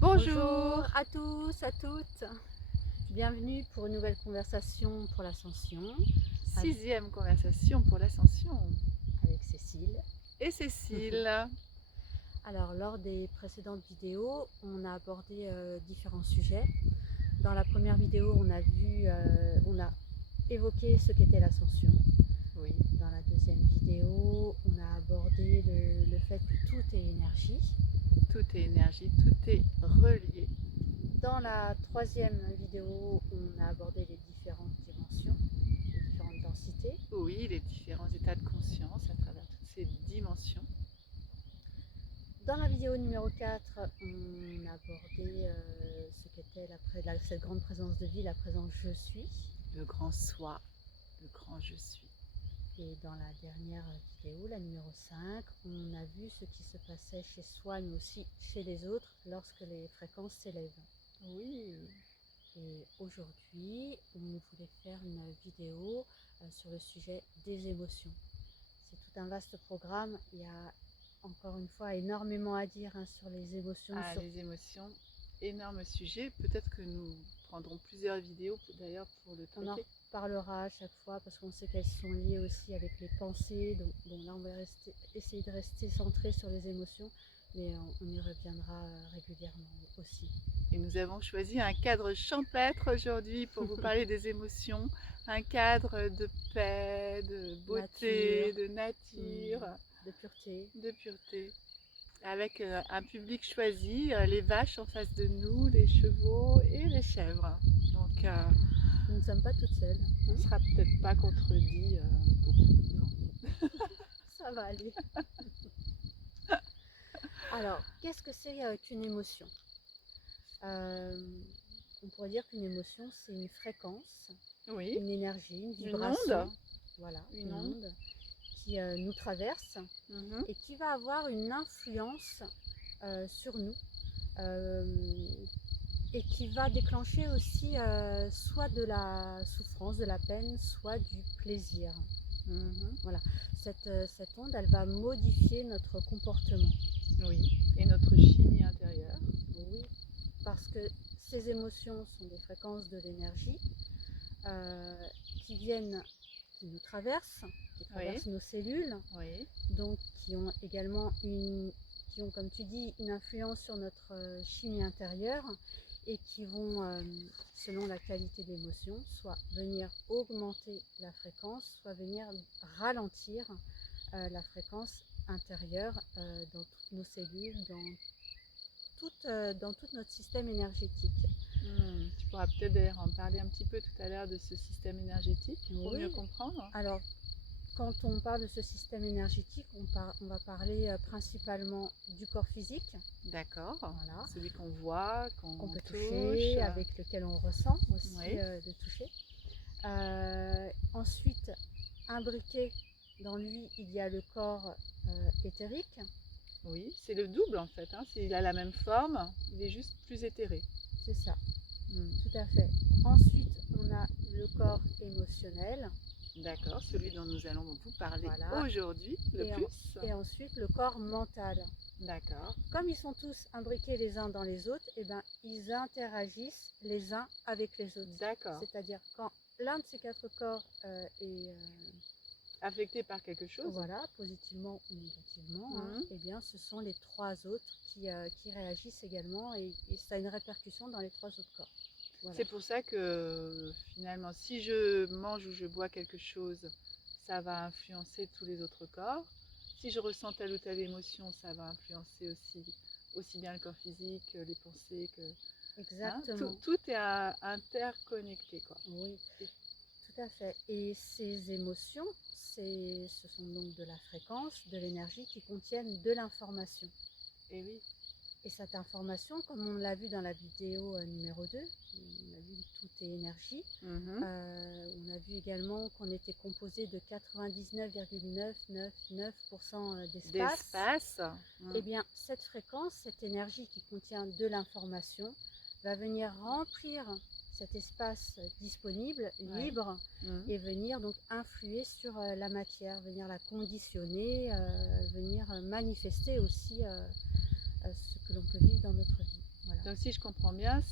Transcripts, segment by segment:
Bonjour. Bonjour à tous, à toutes. Bienvenue pour une nouvelle conversation pour l'ascension avec, Sixième conversation pour l'ascension. avec Cécile. Et Cécile. Alors, lors des précédentes vidéos, on a abordé différents sujets. Dans la première vidéo, on a évoqué ce qu'était l'ascension. Oui, Dans la deuxième vidéo, on a abordé le fait que tout est énergie. tout est énergie, tout est relié. Dans la troisième vidéo, on a abordé les différentes dimensions, les différentes densités. Oui, les différents états de conscience à travers toutes ces dimensions. Dans la vidéo numéro 4, on a abordé ce qu'était cette grande présence de vie, la présence je suis. Le grand soi, le grand je suis. Et dans la dernière vidéo, la numéro 5, on a vu ce qui se passait chez soi, mais aussi chez les autres, lorsque les fréquences s'élèvent. Oui, Et aujourd'hui, on voulait faire une vidéo sur le sujet des émotions. C'est tout un vaste programme. Il y a encore une fois énormément à dire sur les émotions. les émotions, énorme sujet. Peut-être que nous prendrons plusieurs vidéos d'ailleurs pour le On en traiter. reparlera à chaque fois parce qu'on sait qu'elles sont liées aussi avec les pensées. Donc bon, là, on va essayer de rester centré sur les émotions, mais on y reviendra régulièrement aussi. Et nous avons choisi un cadre champêtre aujourd'hui pour vous parler des émotions, un cadre de paix, de beauté, Nature, de nature, de pureté. de pureté, avec un public choisi, les vaches en face de nous, les chevaux et les chèvres. Donc Nous ne sommes pas toutes seules. on ne sera peut-être pas contredit beaucoup. Non, ça va aller. Alors, qu'est-ce que c'est qu'une émotion? On pourrait dire qu'une émotion, c'est une fréquence, Oui, une énergie, une une onde, vibration, voilà, une une onde. onde qui nous traverse Mhm. et qui va avoir une influence sur nous et qui va déclencher aussi soit de la souffrance, de la peine, soit du plaisir. Mhm. Voilà, cette onde, elle va modifier notre comportement. Oui, et notre chimie intérieure. Oui, parce que ces émotions sont des fréquences de l'énergie qui viennent, qui nous traversent, qui Oui, traversent nos cellules, oui. donc qui ont également qui ont, comme tu dis, une influence sur notre chimie intérieure et qui vont, selon la qualité de l'émotion, soit venir augmenter la fréquence, soit venir ralentir la fréquence intérieure dans toutes nos cellules, dans tout notre système énergétique. Tu pourras peut-être d'ailleurs en parler un petit peu tout à l'heure de ce système énergétique pour mieux Oui, comprendre. alors quand on parle de ce système énergétique, on va parler principalement du corps physique, D'accord. voilà, Celui qu'on voit, qu'on qu'on peut touche. toucher, avec lequel on ressent aussi Oui, le toucher. Ensuite, imbriqué dans lui, il y a le corps éthérique, oui, c'est le double en fait. Hein. Il a la même forme, il est juste plus éthéré. c'est ça, Hmm. tout à fait. Ensuite, on a le corps émotionnel, D'accord, celui dont nous allons vous parler voilà, aujourd'hui le plus. et ensuite le corps mental. D'accord, Comme ils sont tous imbriqués les uns dans les autres, eh ben, ils interagissent les uns avec les autres. d'accord. C'est-à-dire quand l'un de ces quatre corps est Affecté par quelque chose. voilà, positivement ou négativement, hein, Hmm. eh bien, ce sont les trois autres qui réagissent également et ça a une répercussion dans les trois autres corps. Voilà. C'est pour ça que finalement, si je mange ou je bois quelque chose, ça va influencer tous les autres corps. Si je ressens telle ou telle émotion, ça va influencer aussi bien le corps physique, les pensées que... Hein, Exactement. tout est interconnecté, quoi. Oui, Et, tout à fait. Et ces émotions, ce sont donc de la fréquence, de l'énergie qui contiennent de l'information. et oui, Et cette information, comme on l'a vu dans la vidéo numéro 2, on a vu que tout est énergie, mhm, on a vu également qu'on était composé de 99,999% d'espace. d'espace. Et bien, cette fréquence, cette énergie qui contient de l'information, va venir remplir cet espace disponible, Ouais, libre, mhm. et venir donc influer sur la matière, venir la conditionner, venir manifester aussi ce que l'on peut vivre dans notre vie. Voilà. Donc si je comprends bien,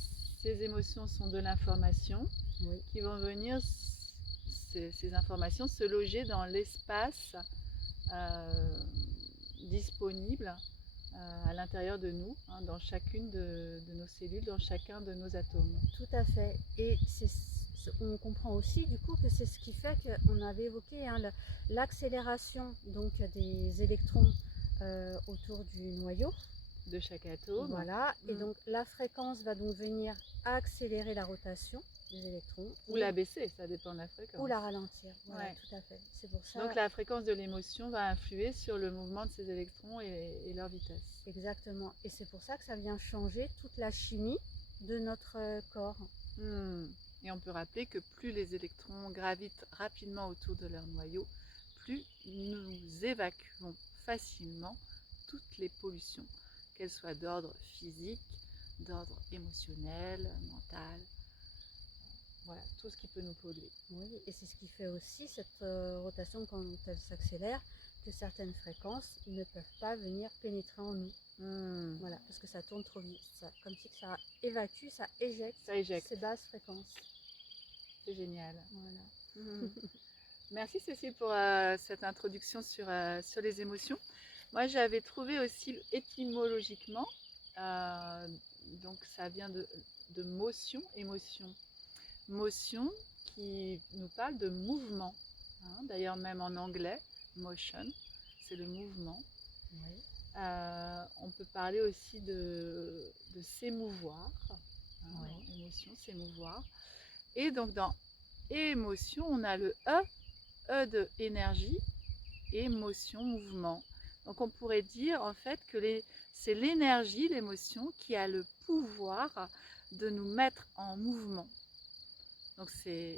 ces émotions sont de l'information Oui, qui vont venir, ces informations, se loger dans l'espace euh, disponible à l'intérieur de nous, hein, dans chacune de nos cellules, dans chacun de nos atomes. tout à fait. Et on comprend aussi du coup que c'est ce qui fait qu'on avait évoqué hein, l'accélération donc des électrons autour du noyau. De chaque atome. Voilà, et Mm. donc la fréquence va donc venir accélérer la rotation des électrons Ou la baisser, ça dépend de la fréquence. ou la ralentir. Voilà, Ouais. tout à fait. C'est pour ça. Donc la fréquence de l'émotion va influer sur le mouvement de ces électrons et leur vitesse. Exactement. Et c'est pour ça que ça vient changer toute la chimie de notre corps. Et on peut rappeler que plus les électrons gravitent rapidement autour de leur noyau, plus nous évacuons facilement toutes les pollutions, qu'elles soient d'ordre physique, d'ordre émotionnel, mental, voilà, tout ce qui peut nous polluer. Oui, et c'est ce qui fait aussi cette rotation quand elle s'accélère, que certaines fréquences ne peuvent pas venir pénétrer en nous. Voilà, parce que ça tourne trop vite. Comme si ça évacue, ça éjecte ces basses fréquences. C'est génial. Voilà. Merci Cécile pour cette introduction sur les émotions. Moi j'avais trouvé aussi étymologiquement, donc ça vient de motion, émotion. Motion qui nous parle de mouvement. Hein. D'ailleurs même en anglais, motion, c'est le mouvement. Oui. On peut parler aussi de s'émouvoir. Hein, Oui. émotion, s'émouvoir. Et donc dans émotion, on a le de énergie, émotion, mouvement. Donc on pourrait dire en fait que c'est l'énergie, l'émotion qui a le pouvoir de nous mettre en mouvement. Donc c'est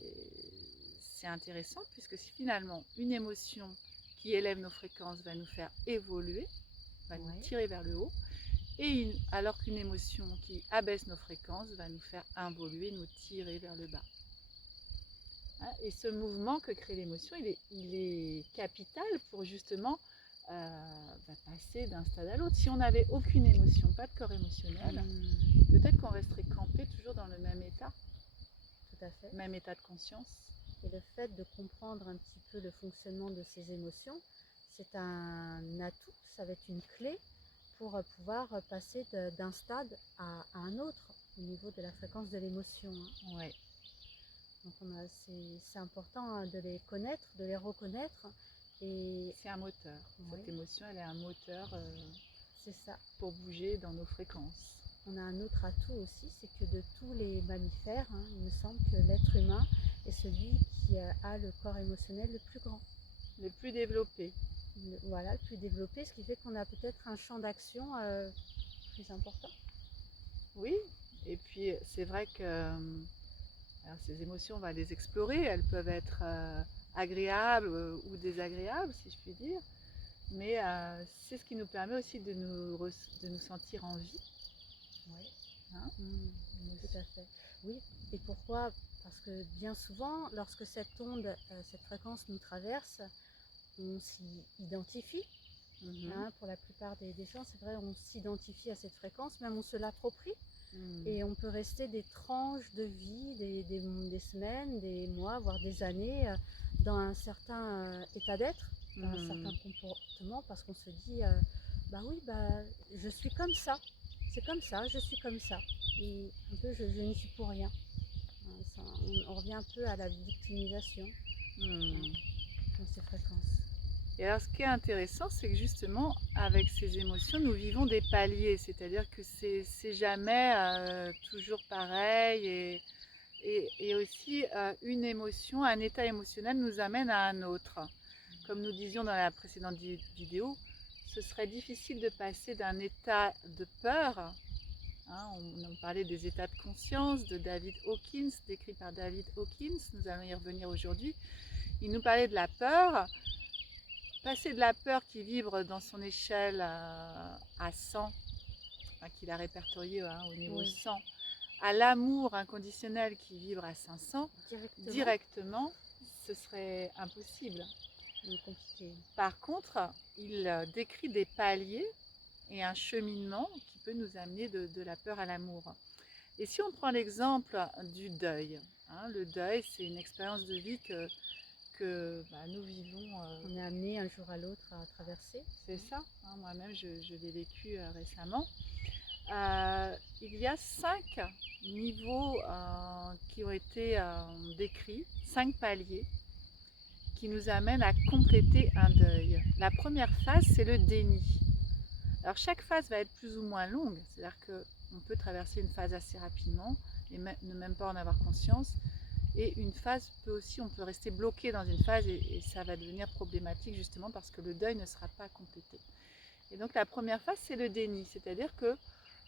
intéressant puisque si finalement une émotion qui élève nos fréquences va nous faire évoluer, va nous tirer vers le haut, et alors qu'une émotion qui abaisse nos fréquences va nous faire involuer, nous tirer vers le bas. Et ce mouvement que crée l'émotion, il est capital pour justement passer d'un stade à l'autre. Si on n'avait aucune émotion, pas de corps émotionnel, peut-être qu'on resterait campé toujours dans le même état. Tout à fait. Même état de conscience. Et le fait de comprendre un petit peu le fonctionnement de ces émotions, c'est un atout, ça va être une clé pour pouvoir passer d'un stade à un autre au niveau de la fréquence de l'émotion. Hein. Ouais. Donc c'est important de les connaître, de les reconnaître. Et c'est un moteur. Cette émotion, elle est un moteur c'est ça. Pour bouger dans nos fréquences. On a un autre atout aussi, c'est que de tous les mammifères, hein, il me semble que l'être humain est celui qui a le corps émotionnel le plus grand. Le plus développé. Voilà, le plus développé, ce qui fait qu'on a peut-être un champ d'action plus important. Oui, et puis c'est vrai que alors, ces émotions, on va les explorer, elles peuvent être agréables ou désagréables, si je puis dire, mais c'est ce qui nous permet aussi de nous sentir en vie. Oui, hein tout à fait. Oui, et pourquoi? Parce que bien souvent, lorsque cette onde, cette fréquence nous traverse, on s'y identifie. Pour la plupart des gens, c'est vrai, on s'identifie à cette fréquence, même on se l'approprie. Et on peut rester des tranches de vie, des semaines, des mois, voire des années dans un certain état d'être, dans un certain comportement, parce qu'on se dit, bah oui, je suis comme ça, c'est comme ça, je suis comme ça. Et un peu, je n'y suis pour rien. On revient un peu à la victimisation dans ces fréquences. Et alors, ce qui est intéressant, c'est que justement, avec ces émotions, nous vivons des paliers, c'est-à-dire que c'est jamais toujours pareil, et aussi une émotion, un état émotionnel nous amène à un autre. Comme nous disions dans la précédente vidéo, ce serait difficile de passer d'un état de peur, on a parlé des états de conscience de David Hawkins, décrit par David Hawkins, nous allons y revenir aujourd'hui. Il nous parlait de la peur. Passer de la peur qui vibre dans son échelle à 100, qu'il a répertorié au niveau 100, à l'amour inconditionnel qui vibre à 500, directement ce serait impossible. Compliqué. Par contre, il décrit des paliers et un cheminement qui peut nous amener de la peur à l'amour. Et si on prend l'exemple du deuil, hein, le deuil, c'est une expérience de vie que nous vivons. On est amené un jour à l'autre à traverser. C'est ça, hein, moi-même je l'ai vécu récemment. Il y a 5 niveaux qui ont été décrits, 5 paliers qui nous amènent à compléter un deuil. La première phase, c'est le déni. Alors chaque phase va être plus ou moins longue, c'est-à-dire qu'on peut traverser une phase assez rapidement et ne même pas en avoir conscience. Et une phase on peut rester bloqué dans une phase et ça va devenir problématique justement parce que le deuil ne sera pas complété. Et donc la première phase, c'est le déni, c'est-à-dire que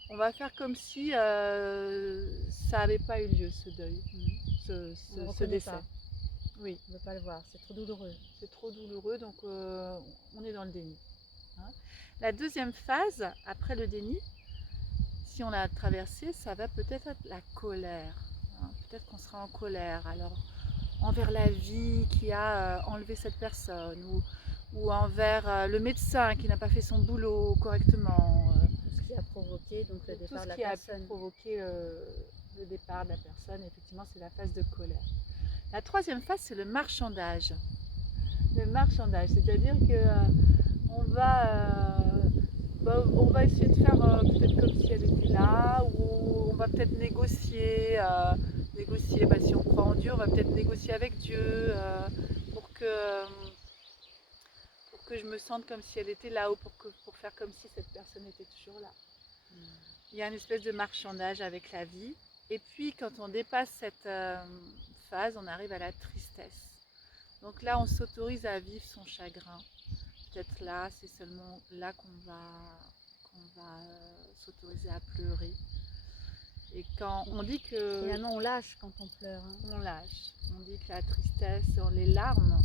on va faire comme si ça n'avait pas eu lieu, ce deuil, ce décès. Pas. Oui. On ne veut pas le voir, c'est trop douloureux. C'est trop douloureux, donc on est dans le déni. Hein. La deuxième phase, après le déni, si on l'a traversé, ça va peut-être être la colère. Hein. Peut-être qu'on sera en colère, alors envers la vie qui a enlevé cette personne, ou envers le médecin qui n'a pas fait son boulot correctement. Ce qui a provoqué donc le départ de la personne. Tout ce qui a provoqué le départ de la personne, effectivement, c'est la phase de colère. La troisième phase, c'est le marchandage. Le marchandage, c'est-à-dire qu'on va essayer de faire peut-être comme si elle était là, ou on va peut-être négocier. Si on croit en Dieu, on va peut-être négocier avec Dieu pour que je me sente comme si elle était là, ou pour faire comme si cette personne était toujours là. Il y a une espèce de marchandage avec la vie. Et puis quand on dépasse cette phase, on arrive à la tristesse. Donc là, on s'autorise à vivre son chagrin. Peut-être là, c'est seulement là qu'on va s'autoriser à pleurer. Et quand on dit que... Finalement, on lâche quand on pleure. Hein. On lâche. On dit que la tristesse, les larmes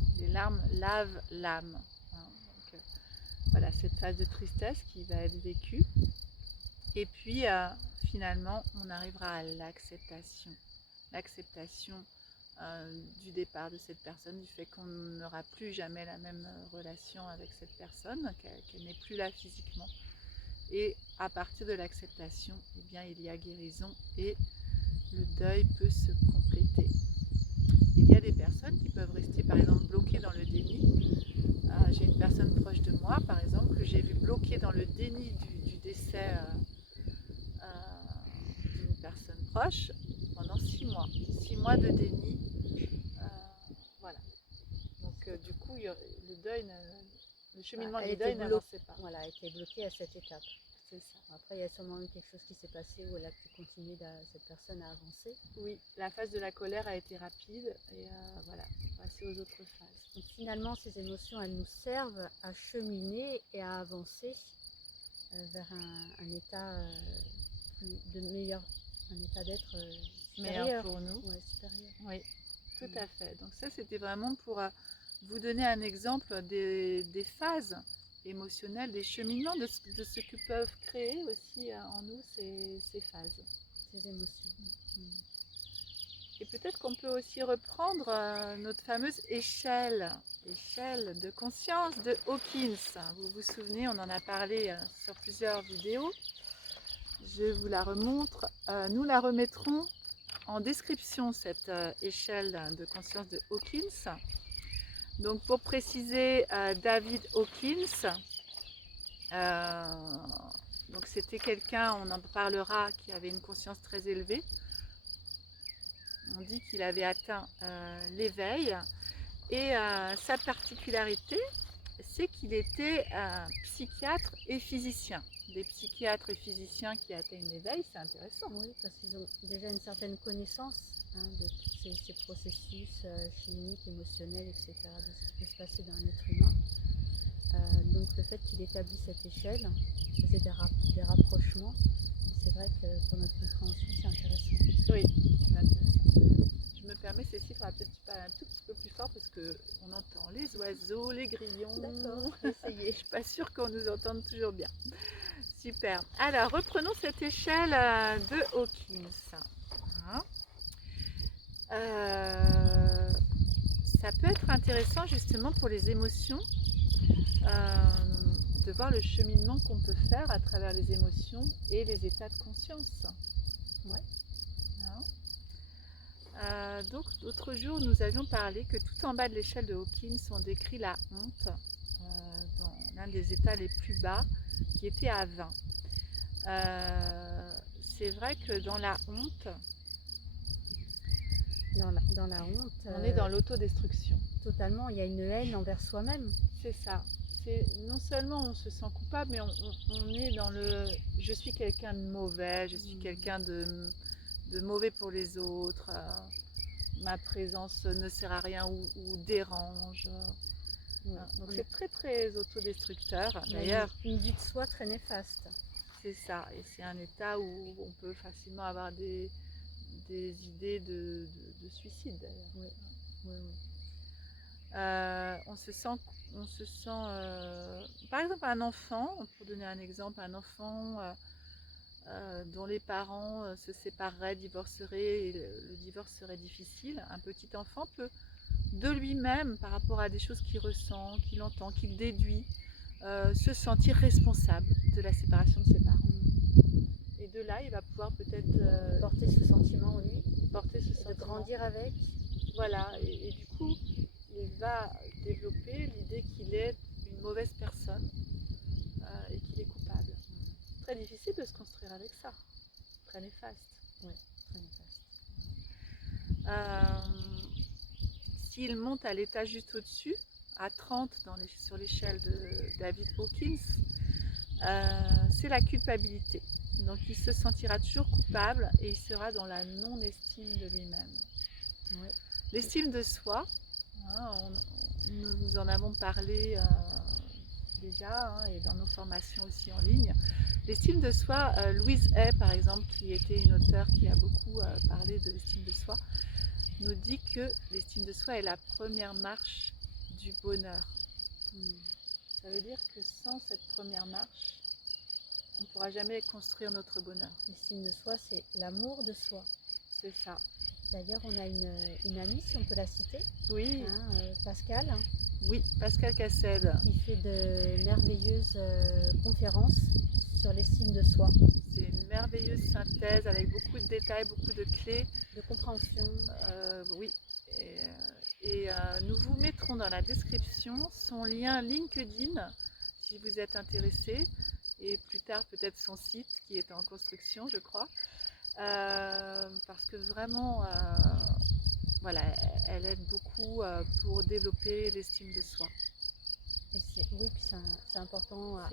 lavent l'âme. Hein. Donc, voilà, cette phase de tristesse qui va être vécue. Et puis, finalement, on arrivera à l'acceptation. L'acceptation du départ de cette personne, du fait qu'on n'aura plus jamais la même relation avec cette personne, qu'elle n'est plus là physiquement. Et à partir de l'acceptation, eh bien, il y a guérison et le deuil peut se compléter. Il y a des personnes qui peuvent rester par exemple bloquées dans le déni. J'ai une personne proche de moi par exemple que j'ai vu bloquée dans le déni du décès d'une personne proche pendant 6 mois. 6 mois de déni. Voilà. Donc du coup, le deuil, le cheminement du deuil n'avançait pas. Voilà, elle était bloquée à cette étape. C'est ça. Après, il y a sûrement eu quelque chose qui s'est passé où elle a pu continuer, cette personne à avancer. Oui, la phase de la colère a été rapide et voilà, passer aux autres phases. Donc finalement, ces émotions, elles nous servent à cheminer et à avancer vers un état meilleur, un état d'être meilleur pour nous. Ouais, supérieur. Oui, tout à fait. Donc ça, c'était vraiment pour vous donner un exemple des phases émotionnelles, des cheminements, de ce que peuvent créer aussi en nous ces phases. Ces émotions. Et peut-être qu'on peut aussi reprendre notre fameuse échelle de conscience de Hawkins. Vous vous souvenez, on en a parlé sur plusieurs vidéos. Je vous la remontre. Nous la remettrons en description, cette échelle de conscience de Hawkins. Donc pour préciser, David Hawkins, donc c'était quelqu'un, on en parlera, qui avait une conscience très élevée. On dit qu'il avait atteint l'éveil et sa particularité, c'est qu'il était psychiatre et physicien. Des psychiatres et physiciens qui atteignent l'éveil, c'est intéressant. Oui, parce qu'ils ont déjà une certaine connaissance de tous ces processus chimiques, émotionnels, etc., de ce qui peut se passer dans un être humain. Donc le fait qu'il établisse cette échelle faisait des rapprochements. C'est vrai que pour notre compréhension, c'est intéressant. Oui, c'est intéressant. Je me permets, Cécile, il faudra peut-être que tu parles un tout petit peu plus fort parce qu'on entend les oiseaux, les grillons. D'accord, essayez. Je ne suis pas sûre qu'on nous entende toujours bien. Super. Alors, reprenons cette échelle de Hawkins. Hein. Ça peut être intéressant justement pour les émotions de voir le cheminement qu'on peut faire à travers les émotions et les états de conscience. Ouais. Hein. Donc l'autre jour, nous avions parlé que tout en bas de l'échelle de Hawkins, on décrit la honte dans l'un des états les plus bas, qui était à 20. C'est vrai que dans la honte, Dans la honte, on est dans l'autodestruction. totalement, il y a une haine envers soi-même. C'est ça. Non seulement on se sent coupable, mais on est dans le « je suis quelqu'un de mauvais, je suis quelqu'un de mauvais pour les autres, ma présence ne sert à rien ou dérange ». Ouais. Donc c'est très très autodestructeur. Il y a D'ailleurs, une vue de soi très néfaste. c'est ça. Et c'est un état où on peut facilement avoir des idées de suicide d'ailleurs. Oui. Oui, oui. On se sent par exemple un enfant, pour donner un exemple, un enfant dont les parents se sépareraient, divorceraient et le divorce serait difficile. Un petit enfant peut de lui-même, par rapport à des choses qu'il ressent, qu'il entend, qu'il déduit, se sentir responsable de la séparation de ses parents. Et de là, il va pouvoir peut-être porter ce sentiment en lui, de grandir avec. Voilà, et du coup, il va développer l'idée qu'il est une mauvaise personne et qu'il est coupable. Très difficile de se construire avec ça. Très néfaste. Oui, très néfaste. S'il monte à l'étage juste au-dessus, à 30 sur l'échelle de David Hawkins, c'est la culpabilité. Donc il se sentira toujours coupable et il sera dans la non-estime de lui-même. Oui. L'estime de soi, nous en avons parlé déjà et dans nos formations aussi en ligne. L'estime de soi, Louise Hay par exemple, qui était une auteure qui a beaucoup parlé de l'estime de soi, nous dit que l'estime de soi est la première marche du bonheur. Ça veut dire que sans cette première marche, on ne pourra jamais construire notre bonheur. L'estime de soi, c'est l'amour de soi. C'est ça. D'ailleurs, on a une amie, si on peut la citer, oui. Pascal. Oui, Pascal Cassed. Qui fait de merveilleuses conférences sur l'estime de soi. C'est une merveilleuse synthèse avec beaucoup de détails, beaucoup de clés. De compréhension. Oui. Et nous vous mettrons dans la description son lien LinkedIn, si vous êtes intéressé, et plus tard peut-être son site qui est en construction, je crois. Parce que vraiment, voilà, elle aide beaucoup pour développer l'estime de soi. Et oui, puis c'est important à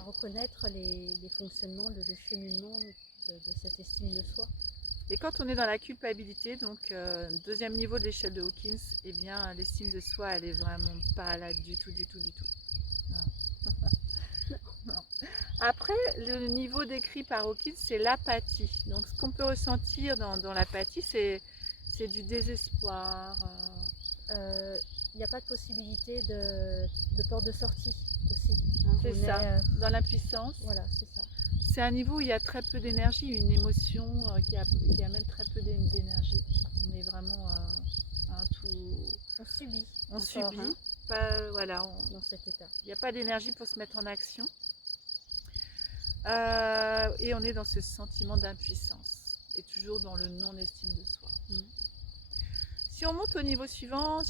reconnaître les fonctionnements, le cheminement de cette estime de soi. Et quand on est dans la culpabilité, donc deuxième niveau de l'échelle de Hawkins, eh bien l'estime de soi, elle est vraiment pas là du tout. Non. Après, le niveau décrit par Hawkins, c'est l'apathie. Donc ce qu'on peut ressentir dans l'apathie, c'est du désespoir. Il n'y a pas de possibilité de porte de sortie aussi. C'est ça, dans l'impuissance. Voilà, c'est ça. C'est un niveau où il y a très peu d'énergie, une émotion qui amène très peu d'énergie. On est vraiment un tout... On subit. On subit. Pas, voilà, dans cet état. Il n'y a pas d'énergie pour se mettre en action. Et on est dans ce sentiment d'impuissance. Et toujours dans le non-estime de soi. Si on monte au niveau suivant,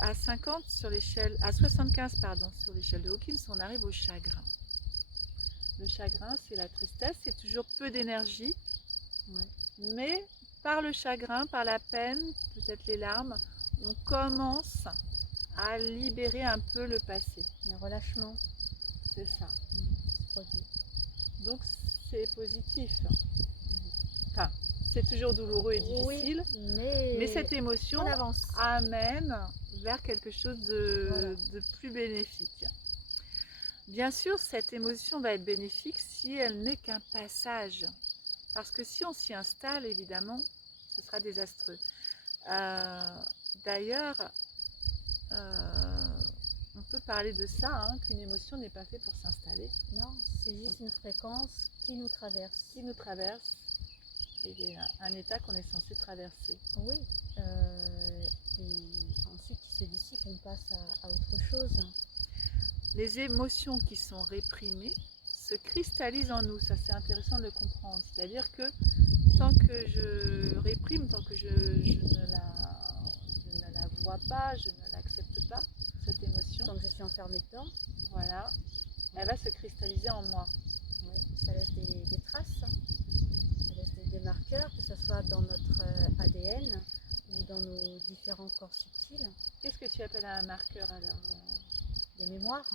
à 50 sur l'échelle, à 75 pardon, sur l'échelle de Hawkins, on arrive au chagrin. Le chagrin, c'est la tristesse, c'est toujours peu d'énergie, mais par le chagrin, par la peine, peut-être les larmes, on commence à libérer un peu le passé. Un relâchement. C'est ça. Se produit. Donc c'est positif. Enfin, c'est toujours douloureux et difficile, mais cette émotion amène vers quelque chose de plus bénéfique. Bien sûr, cette émotion va être bénéfique si elle n'est qu'un passage. Parce que si on s'y installe, évidemment, ce sera désastreux. D'ailleurs, on peut parler de ça, qu'une émotion n'est pas faite pour s'installer. Non, c'est juste une fréquence qui nous traverse. Qui nous traverse. Et un état qu'on est censé traverser. Oui, et ensuite qui se dissipe, on passe à autre chose. les émotions qui sont réprimées se cristallisent en nous. Ça, c'est intéressant de le comprendre. C'est-à-dire que tant que je réprime, tant que je ne la vois pas, je ne l'accepte pas, cette émotion, Tant que je suis enfermée dedans, voilà, elle va se cristalliser en moi. ouais, ça laisse des traces, hein. Ça laisse des marqueurs, que ce soit dans notre ADN ou dans nos différents corps subtils, Qu'est-ce que tu appelles un marqueur alors? des mémoires.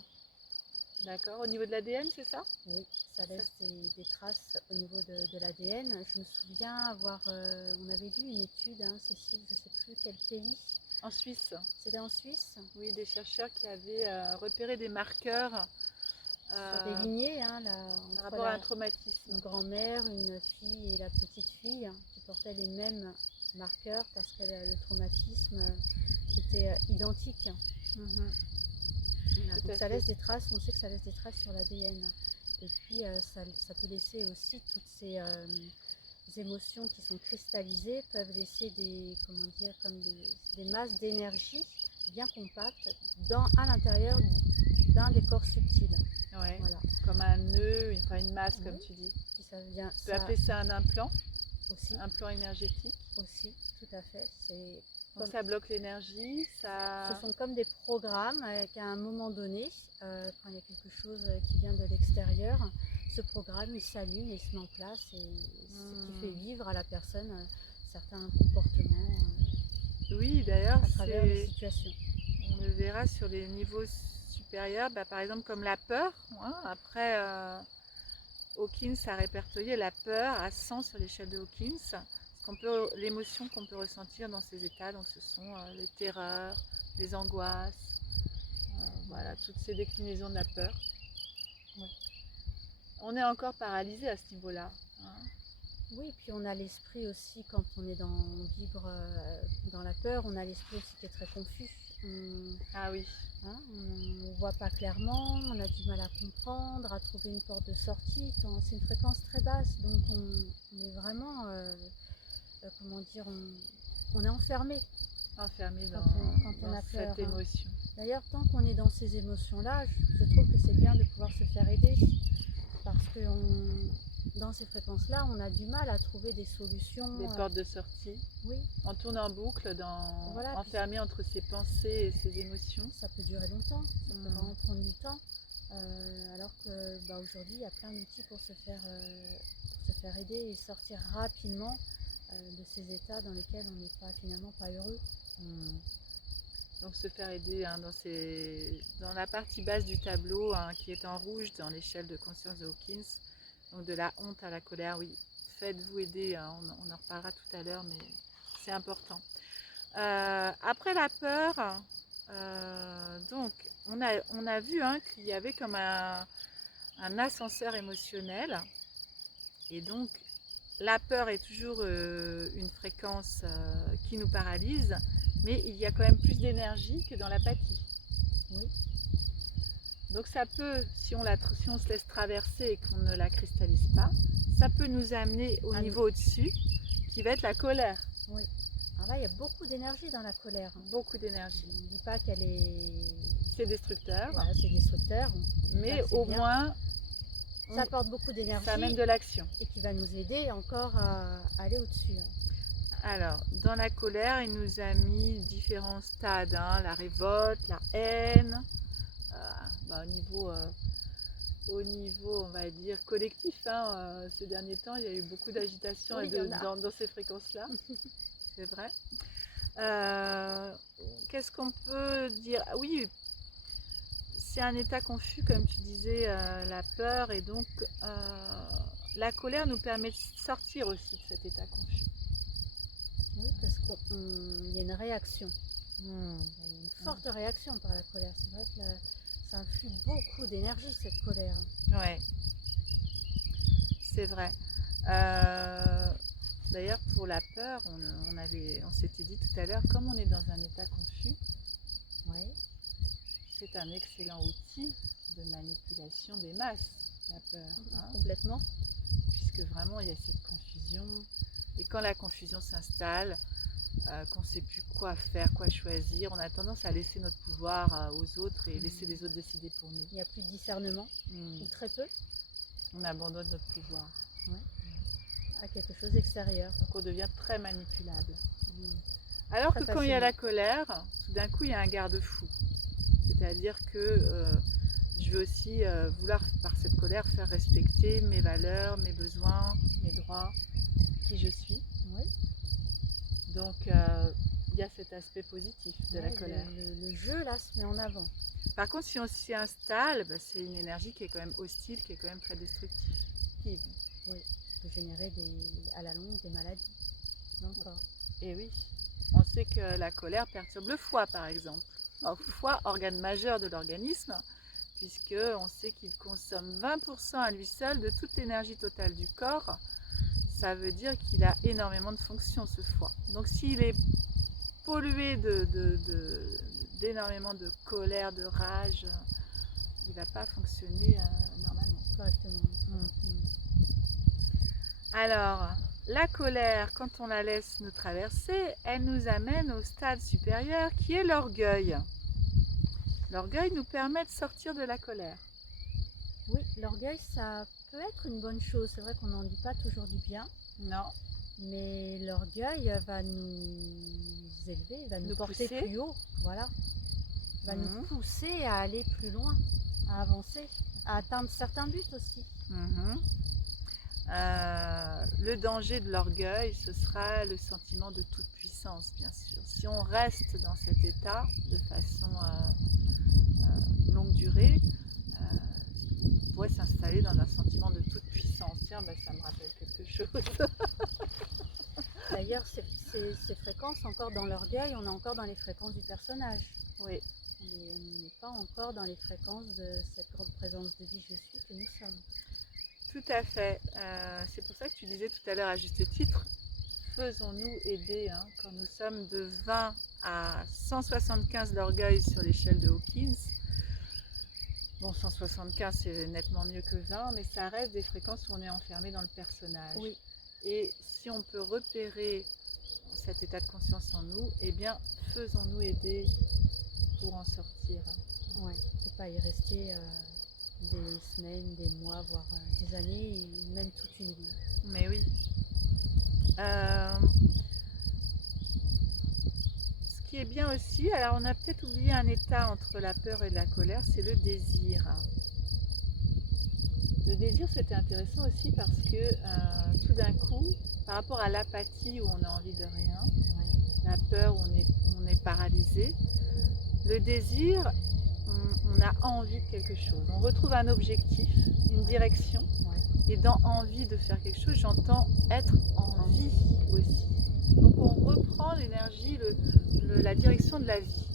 D'accord, au niveau de l'ADN, c'est ça? Oui, ça laisse des traces au niveau de l'ADN. Je me souviens avoir, on avait lu une étude, hein, Cécile, je ne sais plus quel pays, En Suisse, c'était en Suisse, oui, des chercheurs qui avaient repéré des marqueurs sur des lignées, hein, par entre rapport à un traumatisme. une grand-mère, une fille et la petite fille, hein, qui portaient les mêmes marqueurs parce que le traumatisme était identique. Mhm. Voilà, Tout donc à ça fait. laisse des traces, on sait que ça laisse des traces sur l'ADN. Et puis ça peut laisser aussi toutes ces émotions qui sont cristallisées, peuvent laisser des, comment dire, comme des masses d'énergie bien compactes à l'intérieur d'un des corps subtils. Ouais, Voilà. comme un nœud, enfin une masse, comme Oui. tu dis. Puis ça vient, Tu peux ça appeler ça un implant énergétique. aussi, tout à fait. C'est Donc comme, ça bloque l'énergie, ce ça... sont comme des programmes qu'à un moment donné, quand il y a quelque chose qui vient de l'extérieur, ce programme il s'allume et se met en place et ce qui fait vivre à la personne certains comportements Oui, d'ailleurs, à travers les situations. on le verra sur les niveaux supérieurs, bah, par exemple comme la peur. Hein. Après, Hawkins a répertorié la peur à 100 sur l'échelle de Hawkins. L'émotion qu'on peut ressentir dans ces états, donc ce sont les terreurs, les angoisses, voilà, toutes ces déclinaisons de la peur. Ouais. On est encore paralysé à ce niveau-là. Hein. Oui, puis on a l'esprit aussi, quand on vibre dans la peur, on a l'esprit aussi qui est très confus. Ah oui. Hein, on ne voit pas clairement, on a du mal à comprendre, à trouver une porte de sortie. C'est une fréquence très basse, donc on est vraiment, comment dire, on est enfermé Enfermé quand on dans a peur. cette émotion. D'ailleurs, tant qu'on est dans ces émotions-là, je trouve que c'est bien de pouvoir se faire aider, parce que dans ces fréquences-là, on a du mal à trouver des solutions. Des portes de sortie. Oui. On tourne en boucle, Voilà, enfermé entre ses pensées et ses émotions. Ça peut durer longtemps, ça peut vraiment prendre du temps. Alors que aujourd'hui, il y a plein d'outils pour se faire aider et sortir rapidement de ces états dans lesquels on n'est finalement pas heureux. Donc se faire aider hein, dans la partie basse du tableau hein, qui est en rouge dans l'échelle de conscience de Hawkins, donc de la honte à la colère, oui, faites-vous aider, hein, on en reparlera tout à l'heure, mais c'est important. Après la peur, donc on a vu hein, qu'il y avait comme un ascenseur émotionnel, et donc la peur est toujours une fréquence qui nous paralyse, mais il y a quand même plus d'énergie que dans l'apathie. Oui. Donc ça peut, si on se laisse traverser et qu'on ne la cristallise pas, ça peut nous amener au niveau au-dessus, qui va être la colère. Oui. Alors là, il y a beaucoup d'énergie dans la colère. Beaucoup d'énergie. Je ne dis pas qu'elle est... C'est destructeur. Voilà, c'est destructeur. Mais au moins... Ça apporte beaucoup d'énergie. Ça amène de l'action. Et qui va nous aider encore à aller au-dessus. Alors, dans la colère, il nous a mis différents stades. Hein, la révolte, la haine. Au niveau, on va dire, collectif, hein, ces derniers temps, il y a eu beaucoup d'agitation dans ces fréquences-là. C'est vrai. Qu'est-ce qu'on peut dire? Oui, c'est un état confus, comme tu disais, la peur, et donc la colère nous permet de sortir aussi de cet état confus. Oui, parce qu'il y a une réaction. Il y a une forte réaction par la colère. C'est vrai que ça influe beaucoup d'énergie, cette colère. Ouais, c'est vrai. D'ailleurs, pour la peur, on s'était dit tout à l'heure, comme on est dans un état confus, ouais. C'est un excellent outil de manipulation des masses, la peur. Hein, complètement. Puisque vraiment, il y a cette confusion. Et quand la confusion s'installe, qu'on ne sait plus quoi faire, quoi choisir. On a tendance à laisser notre pouvoir aux autres et laisser les autres décider pour nous. Il n'y a plus de discernement, ou très peu, On abandonne notre pouvoir. à quelque chose d'extérieur. Donc on devient très manipulable. Alors Très que quand il y a facilement. la colère, tout d'un coup il y a un garde-fou. C'est-à-dire que je vais aussi vouloir par cette colère faire respecter mes valeurs, mes besoins, mes droits, qui je suis. Oui. Donc il y a cet aspect positif de la Ouais, colère. le jeu là se met en avant. Par contre, si on s'y installe, c'est une énergie qui est quand même hostile, qui est quand même très destructive. Oui, peut générer à la longue des maladies dans le corps. Et oui, on sait que la colère perturbe le foie par exemple. Le foie, organe majeur de l'organisme, puisque on sait qu'il consomme 20% à lui seul de toute l'énergie totale du corps. Ça veut dire qu'il a énormément de fonctions ce foie. Donc s'il est pollué d'énormément de colère, de rage, il ne va pas fonctionner normalement. Correctement. Alors, la colère, quand on la laisse nous traverser, elle nous amène au stade supérieur qui est l'orgueil. L'orgueil nous permet de sortir de la colère. Oui, l'orgueil, ça peut être une bonne chose. C'est vrai qu'on n'en dit pas toujours du bien. Non. Mais l'orgueil va nous élever, va nous porter pousser. plus haut. Voilà. Va nous pousser à aller plus loin, à avancer, à atteindre certains buts aussi. Le danger de l'orgueil, ce sera le sentiment de toute puissance, bien sûr. Si on reste dans cet état de façon longue durée, on pourrait s'installer dans un sentiment de toute puissance. Tiens, ça me rappelle quelque chose. D'ailleurs, ces fréquences, encore dans l'orgueil, on est encore dans les fréquences du personnage. Oui. On n'est pas encore dans les fréquences de cette grande présence de vie je suis que nous sommes. Tout à fait. C'est pour ça que tu disais tout à l'heure à juste titre, faisons-nous aider quand nous sommes de 20 à 175 l'orgueil sur l'échelle de Hawkins. Bon, 175 c'est nettement mieux que 20, mais ça reste des fréquences où on est enfermé dans le personnage. Oui. Et si on peut repérer cet état de conscience en nous, eh bien faisons-nous aider pour en sortir. Ouais, et pas y rester des semaines, des mois, voire des années, même toute une vie. Mais oui. Ce qui est bien aussi, alors on a peut-être oublié un état entre la peur et la colère, c'est le désir. Le désir, c'était intéressant aussi parce que tout d'un coup, par rapport à l'apathie où on a envie de rien, la peur où on est paralysé, le désir, on a envie de quelque chose. On retrouve un objectif, une direction. Et dans envie de faire quelque chose, j'entends être en vie aussi. Donc on reprend l'énergie, la direction de la vie.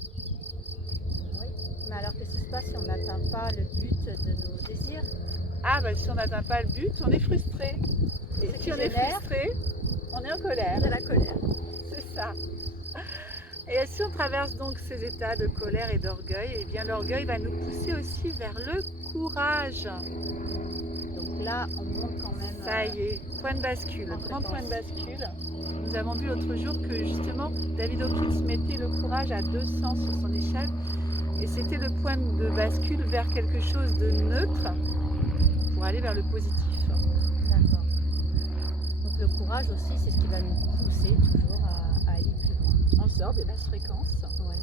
Oui, mais alors qu'est-ce qui se passe si on n'atteint pas le but de nos désirs? Ah si on n'atteint pas le but, on est frustré. Et si on est frustré, on est en colère. De la colère. C'est ça. Et si on traverse donc ces états de colère et d'orgueil, eh bien l'orgueil va nous pousser aussi vers le courage. Donc là, on monte quand même. Ça y est, point de bascule, grand point de bascule. Nous avons vu l'autre jour que justement David Hawkins mettait le courage à 200 sur son échelle et c'était le point de bascule vers quelque chose de neutre pour aller vers le positif. D'accord. Donc le courage aussi, c'est ce qui va nous pousser toujours à aller plus loin. On sort des basses fréquences. Ouais.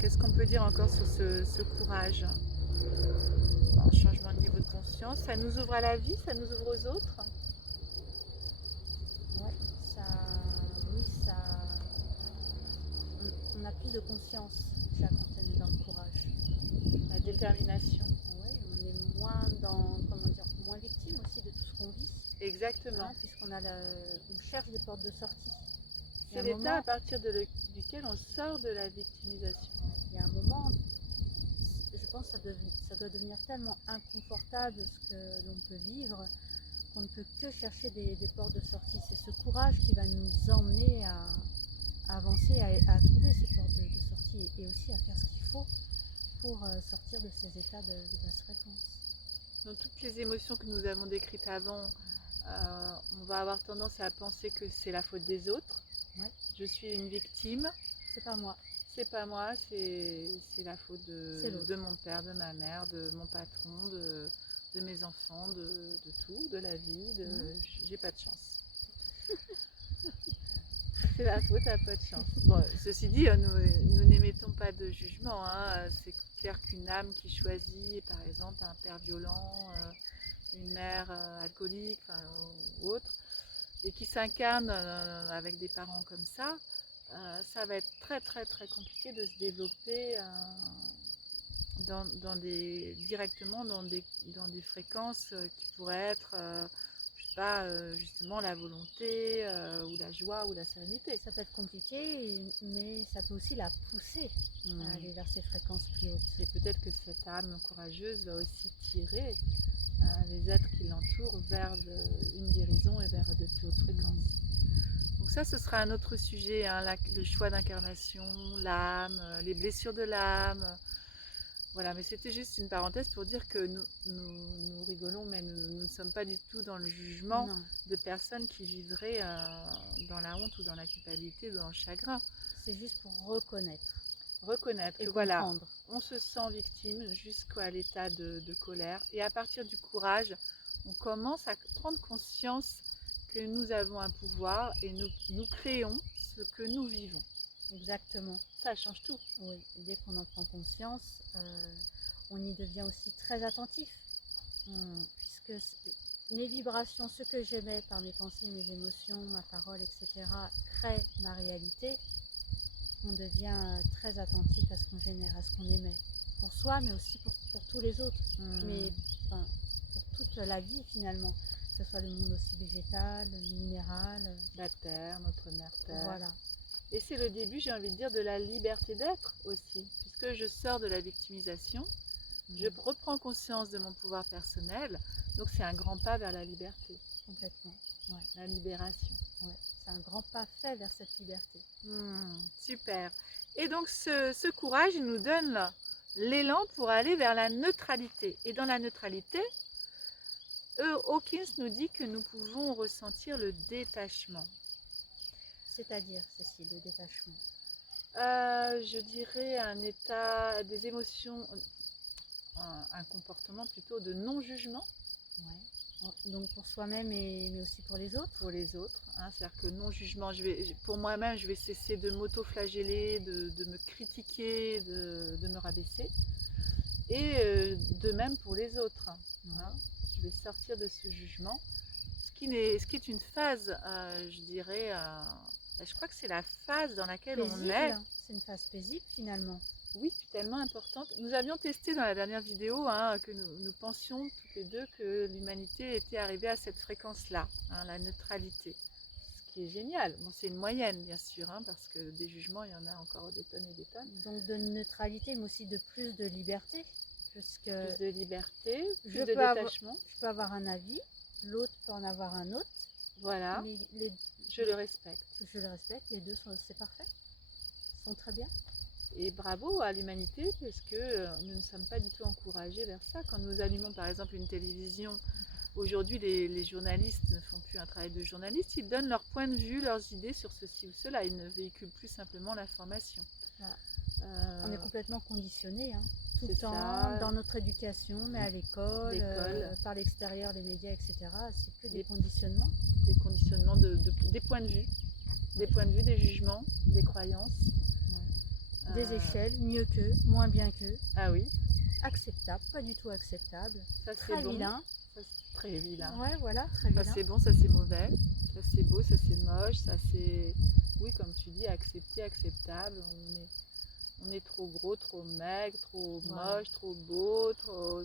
Qu'est-ce qu'on peut dire encore sur ce courage? Un changement de niveau de conscience, ça nous ouvre à la vie, ça nous ouvre aux autres. Ouais, on a plus de conscience déjà quand on est dans le courage. La détermination. Oui, on est moins moins victime aussi de tout ce qu'on vit. Exactement. Puisqu'on on cherche des portes de sortie. C'est l'état à partir duquel on sort de la victimisation. Il y a un moment, je pense que ça doit devenir tellement inconfortable ce que l'on peut vivre qu'on ne peut que chercher des portes de sortie. C'est ce courage qui va nous emmener à avancer, à trouver ces portes de sortie et aussi à faire ce qu'il faut pour sortir de ces états de basse fréquence. Dans toutes les émotions que nous avons décrites avant, on va avoir tendance à penser que c'est la faute des autres. Ouais. Je suis une victime. C'est pas moi. C'est pas moi, c'est la faute C'est l'autre. de mon père, de ma mère, de mon patron, de mes enfants, de tout, de la vie. J'ai pas de chance. C'est la faute à pas de chance. Bon, ceci dit, nous n'émettons pas de jugement. Hein. C'est clair qu'une âme qui choisit, par exemple, un père violent, une mère alcoolique, ou autre, et qui s'incarne avec des parents comme ça va être très très très compliqué de se développer directement dans des fréquences qui pourraient être, je sais pas, justement la volonté ou la joie ou la sérénité. Ça peut être compliqué, mais ça peut aussi la pousser à aller vers ces fréquences plus hautes. Et peut-être que cette âme courageuse va aussi tirer les êtres qui l'entourent vers une guérison et vers de plus hautes fréquences. Donc ça, ce sera un autre sujet, hein, le choix d'incarnation, l'âme, les blessures de l'âme. Voilà, mais c'était juste une parenthèse pour dire que nous rigolons, mais nous ne sommes pas du tout dans le jugement de personnes qui vivraient dans la honte ou dans la culpabilité ou dans le chagrin. C'est juste pour reconnaître Reconnaître et que voilà, comprendre. on se sent victime jusqu'à l'état de colère. Et à partir du courage, on commence à prendre conscience que nous avons un pouvoir et nous créons ce que nous vivons. Exactement. Ça change tout. Oui, dès qu'on en prend conscience, on y devient aussi très attentif. Puisque mes vibrations, ce que j'émets par mes pensées, mes émotions, ma parole, etc., crée ma réalité. On devient très attentif à ce qu'on génère, à ce qu'on émet. Pour soi, mais aussi pour tous les autres. Mais pour toute la vie finalement. Que ce soit le monde aussi végétal, minéral. La terre, notre mère terre. Voilà. Et c'est le début, j'ai envie de dire, de la liberté d'être aussi. Puisque je sors de la victimisation, je reprends conscience de mon pouvoir personnel. Donc c'est un grand pas vers la liberté. Complètement. Ouais. La libération. Ouais. C'est un grand pas fait vers cette liberté. Super. Et donc ce courage, il nous donne l'élan pour aller vers la neutralité. Et dans la neutralité, Hawkins nous dit que nous pouvons ressentir le détachement. C'est-à-dire, Cécile, le détachement? Je dirais un état, des émotions, un comportement plutôt de non-jugement. Ouais. Donc pour soi-même mais aussi pour les autres. Pour les autres, hein, c'est-à-dire que non-jugement, pour moi-même, je vais cesser de m'auto-flageller, de me critiquer, de me rabaisser. Et de même pour les autres. Hein. Je vais sortir de ce jugement. Ce qui est une phase, je dirais, je crois que c'est la phase dans laquelle paisible, on est. C'est une phase paisible finalement. Oui, puis tellement importante. Nous avions testé dans la dernière vidéo que nous pensions toutes les deux que l'humanité était arrivée à cette fréquence-là, la neutralité. Ce qui est génial. Bon, c'est une moyenne, bien sûr, parce que des jugements, il y en a encore des tonnes et des tonnes. Donc de neutralité, mais aussi de plus de liberté. Puisque plus de liberté, plus de détachement. Je peux avoir un avis, l'autre peut en avoir un autre. Voilà, mais je le respecte. Je le respecte, les deux c'est parfait. Ils sont très bien. Et bravo à l'humanité, parce que nous ne sommes pas du tout encouragés vers ça. Quand nous allumons par exemple une télévision, aujourd'hui les journalistes ne font plus un travail de journaliste, ils donnent leur point de vue, leurs idées sur ceci ou cela, ils ne véhiculent plus simplement l'information. Voilà. On est complètement conditionné, tout le temps, ça. dans notre éducation, mais à l'école, par l'extérieur, les médias, etc. C'est que des conditionnements. Des conditionnements, des points de vue, des points de vue, des jugements, des croyances. Des échelles, mieux que, moins bien que. Ah oui. Acceptable, pas du tout acceptable. Ça, très bon. vilain. Ça, c'est très vilain. Ouais, voilà, très vilain. Ça c'est bon, ça c'est mauvais. Ça c'est beau, ça c'est moche, ça c'est... Oui, comme tu dis, accepté, acceptable. On est trop gros, trop maigre, trop moche, trop beau, trop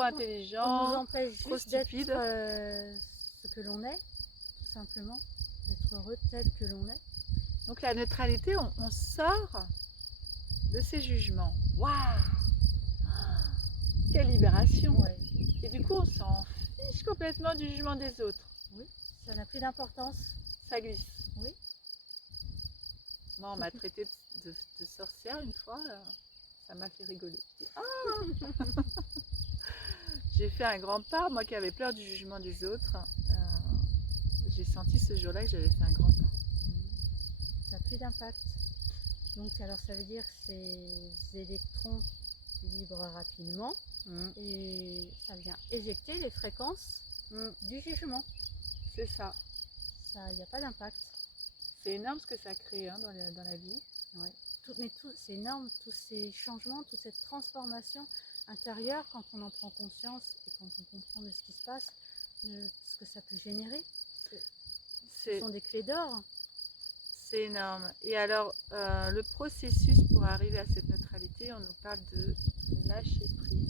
intelligent, on nous empêche trop juste d'être stupide. Ce que l'on est, tout simplement. D'être heureux tel que l'on est. Donc la neutralité, on sort de ces jugements. Waouh! Quelle libération! Ouais. Et du coup, on s'en fiche complètement du jugement des autres. Oui, ça n'a plus d'importance. Ça glisse. Oui. Moi, on m'a traité de sorcière une fois, ça m'a fait rigoler. Ah! J'ai fait un grand pas, moi qui avais peur du jugement des autres. senti ce jour-là que j'avais fait un grand pas. Ça n'a plus d'impact. Donc alors ça veut dire que ces électrons vibrent rapidement et ça vient éjecter les fréquences du jugement. C'est ça. Ça, il n'y a pas d'impact. C'est énorme ce que ça crée hein, dans la vie. Ouais. C'est énorme, tous ces changements, toute cette transformation intérieure, quand on en prend conscience et quand on comprend de ce qui se passe, de ce que ça peut générer. Ce sont des clés d'or. C'est énorme. Et alors, le processus pour arriver à cette neutralité, on nous parle de lâcher prise.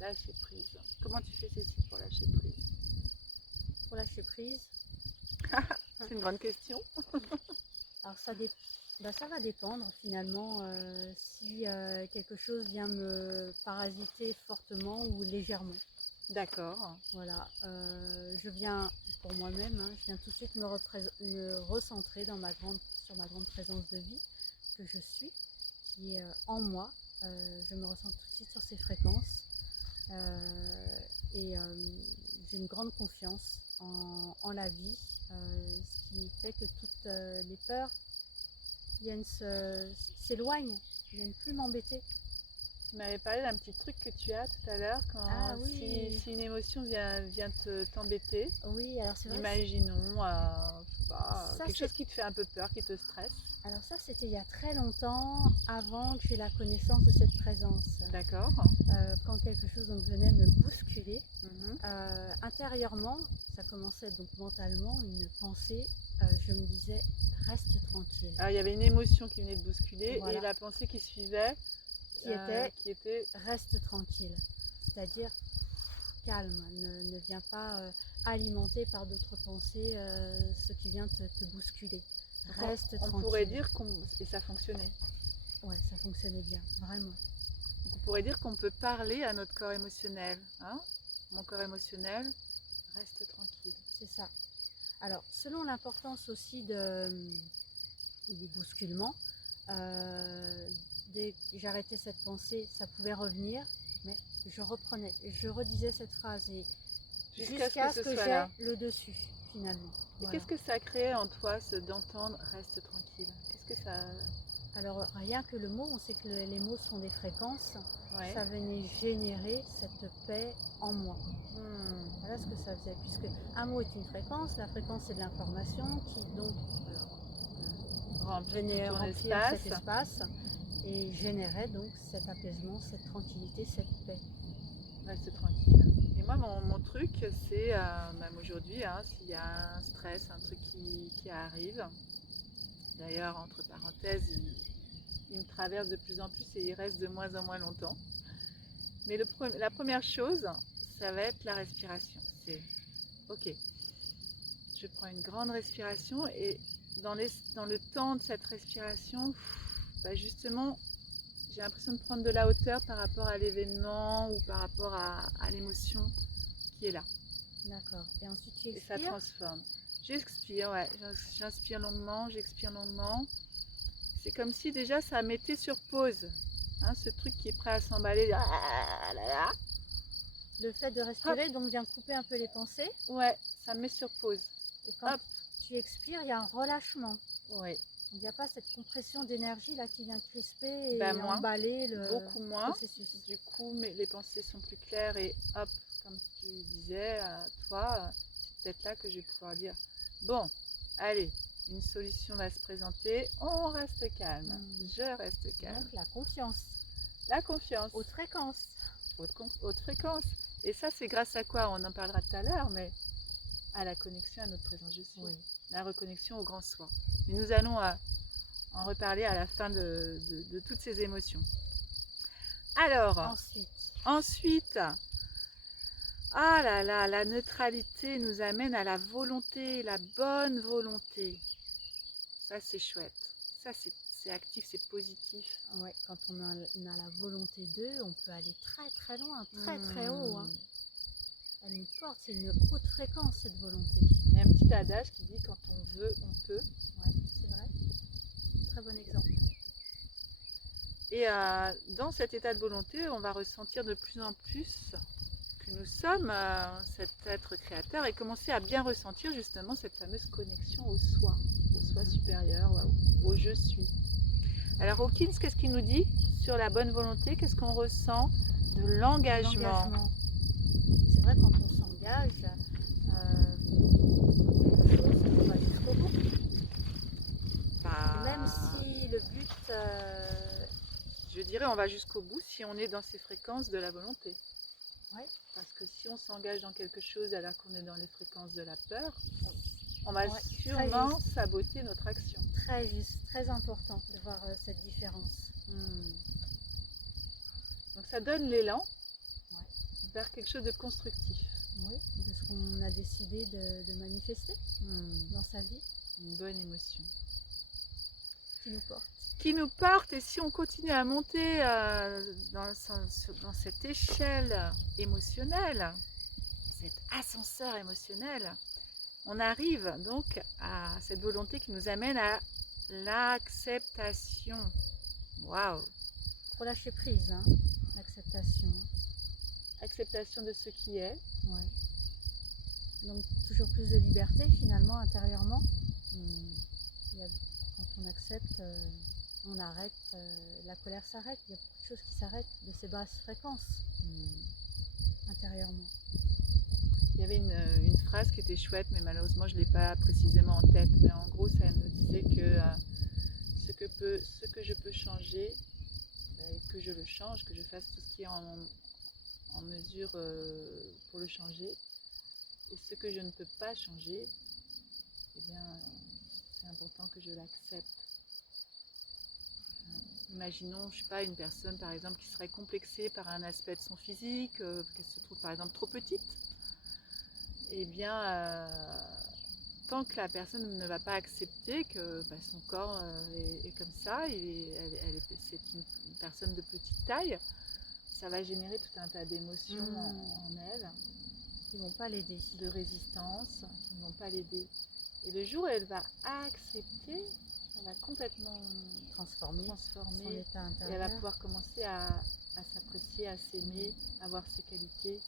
Lâcher prise. Comment tu fais, Cécile, pour lâcher prise? Pour lâcher prise, c'est une grande question. alors ça va dépendre finalement si quelque chose vient me parasiter fortement ou légèrement. D'accord. Voilà, je viens pour moi-même, hein, je viens tout de suite me recentrer sur ma grande présence de vie que je suis, qui est en moi. Je me ressens tout de suite sur ces fréquences et j'ai une grande confiance en la vie, ce qui fait que toutes les peurs s'éloignent, viennent plus m'embêter. Tu m'avais parlé d'un petit truc que tu as tout à l'heure, quand oui. si une émotion vient t'embêter. Oui, alors c'est vrai. Imaginons, je sais pas, quelque chose qui te fait un peu peur, qui te stresse. Alors ça, c'était il y a très longtemps, avant que j'ai la connaissance de cette présence. D'accord. Quand quelque chose donc venait me bousculer, intérieurement, ça commençait donc mentalement, une pensée, je me disais, reste tranquille. Alors il y avait une émotion qui venait de bousculer, voilà. Et la pensée qui suivait, qui était reste tranquille. C'est-à-dire, calme, ne viens pas alimenter par d'autres pensées ce qui vient te bousculer. Reste tranquille. On pourrait dire et ça fonctionnait. Ouais, ça fonctionnait bien, vraiment. Donc on pourrait dire qu'on peut parler à notre corps émotionnel. Hein? Mon corps émotionnel, reste tranquille. C'est ça. Alors, selon l'importance aussi du bousculement, dès que j'arrêtais cette pensée, ça pouvait revenir, mais je redisais cette phrase et jusqu'à ce que j'ai le dessus, finalement. Et voilà. Qu'est-ce que ça crée en toi, d'entendre reste tranquille? Qu'est-ce que ça... Alors, rien que le mot, on sait que les mots sont des fréquences, ça venait générer cette paix en moi. Voilà ce que ça faisait, puisque un mot est une fréquence, la fréquence c'est de l'information qui donc venait remplir cet espace et générait donc cet apaisement, cette tranquillité, cette paix. Reste tranquille. Et moi, mon truc, c'est, même aujourd'hui, hein, s'il y a un stress, un truc qui arrive, d'ailleurs, entre parenthèses, il me traverse de plus en plus et il reste de moins en moins longtemps. Mais la première chose, ça va être la respiration. C'est, ok, je prends une grande respiration et dans le temps de cette respiration, justement, j'ai l'impression de prendre de la hauteur par rapport à l'événement ou par rapport à l'émotion qui est là. D'accord. Et ensuite tu expires. Et ça transforme. J'expire, ouais. J'inspire longuement, j'expire longuement. C'est comme si déjà ça mettait sur pause. Hein, ce truc qui est prêt à s'emballer. Le fait de respirer donc vient couper un peu les pensées. Ouais, ça me met sur pause. Et quand tu expires, il y a un relâchement. Oui. Il n'y a pas cette compression d'énergie là qui vient crisper et emballer le beaucoup moins. Processus. Du coup, les pensées sont plus claires et hop, comme tu disais, toi, c'est peut-être là que je vais pouvoir dire, bon, allez, une solution va se présenter, on reste calme, je reste calme. Donc la confiance. La confiance. Haute fréquence. Haute fréquence. Et ça, c'est grâce à quoi? On en parlera tout à l'heure, mais à la connexion à notre présence je suis. Oui. La reconnexion au grand soi. Mais nous allons en reparler à la fin de toutes ces émotions. Alors, ensuite, ah là là, la neutralité nous amène à la volonté, la bonne volonté. Ça, c'est chouette. Ça, c'est actif, c'est positif. Ouais, quand on a la volonté d'eux, on peut aller très très loin, très très haut. Hein. Elle nous porte, c'est une haute fréquence cette volonté. Il y a un petit adage qui dit quand on veut, on peut. Ouais, c'est vrai. Très bon exemple. Et dans cet état de volonté, on va ressentir de plus en plus que nous sommes, cet être créateur, et commencer à bien ressentir justement cette fameuse connexion au soi supérieur, au je suis. Alors Hawkins, qu'est-ce qu'il nous dit sur la bonne volonté? Qu'est-ce qu'on ressent de l'engagement? C'est vrai, quand on s'engage, quelque chose, on va jusqu'au bout. Et même si le but... je dirais on va jusqu'au bout si on est dans ces fréquences de la volonté. Ouais. Parce que si on s'engage dans quelque chose alors qu'on est dans les fréquences de la peur, on va sûrement saboter notre action. Très juste, très important de voir cette différence. Donc ça donne l'élan vers quelque chose de constructif. Oui, de ce qu'on a décidé de manifester dans sa vie. Une bonne émotion. Qui nous porte. Qui nous porte, et si on continue à monter dans cette échelle émotionnelle, cet ascenseur émotionnel, on arrive donc à cette volonté qui nous amène à l'acceptation. Waouh! Pour lâcher prise, hein, l'acceptation. Acceptation de ce qui est. Ouais. Donc toujours plus de liberté finalement intérieurement. Quand on accepte, on arrête, la colère s'arrête, il y a beaucoup de choses qui s'arrêtent de ces basses fréquences intérieurement. Il y avait une phrase qui était chouette, mais malheureusement je ne l'ai pas précisément en tête, mais en gros ça nous disait que ce que je peux changer, que je le change, que je fasse tout ce qui est en mesure pour le changer, et ce que je ne peux pas changer, eh bien c'est important que je l'accepte. Imaginons, je sais pas, une personne par exemple qui serait complexée par un aspect de son physique, qu'elle se trouve par exemple trop petite. Eh bien, tant que la personne ne va pas accepter que son corps est comme ça, c'est une personne de petite taille, ça va générer tout un tas d'émotions en elle. Qui ne vont pas l'aider. De résistance, qui ne vont pas l'aider. Et le jour où elle va accepter, elle va complètement transformer son état intérieur. Et elle va pouvoir commencer à s'apprécier, à s'aimer, à voir ses qualités,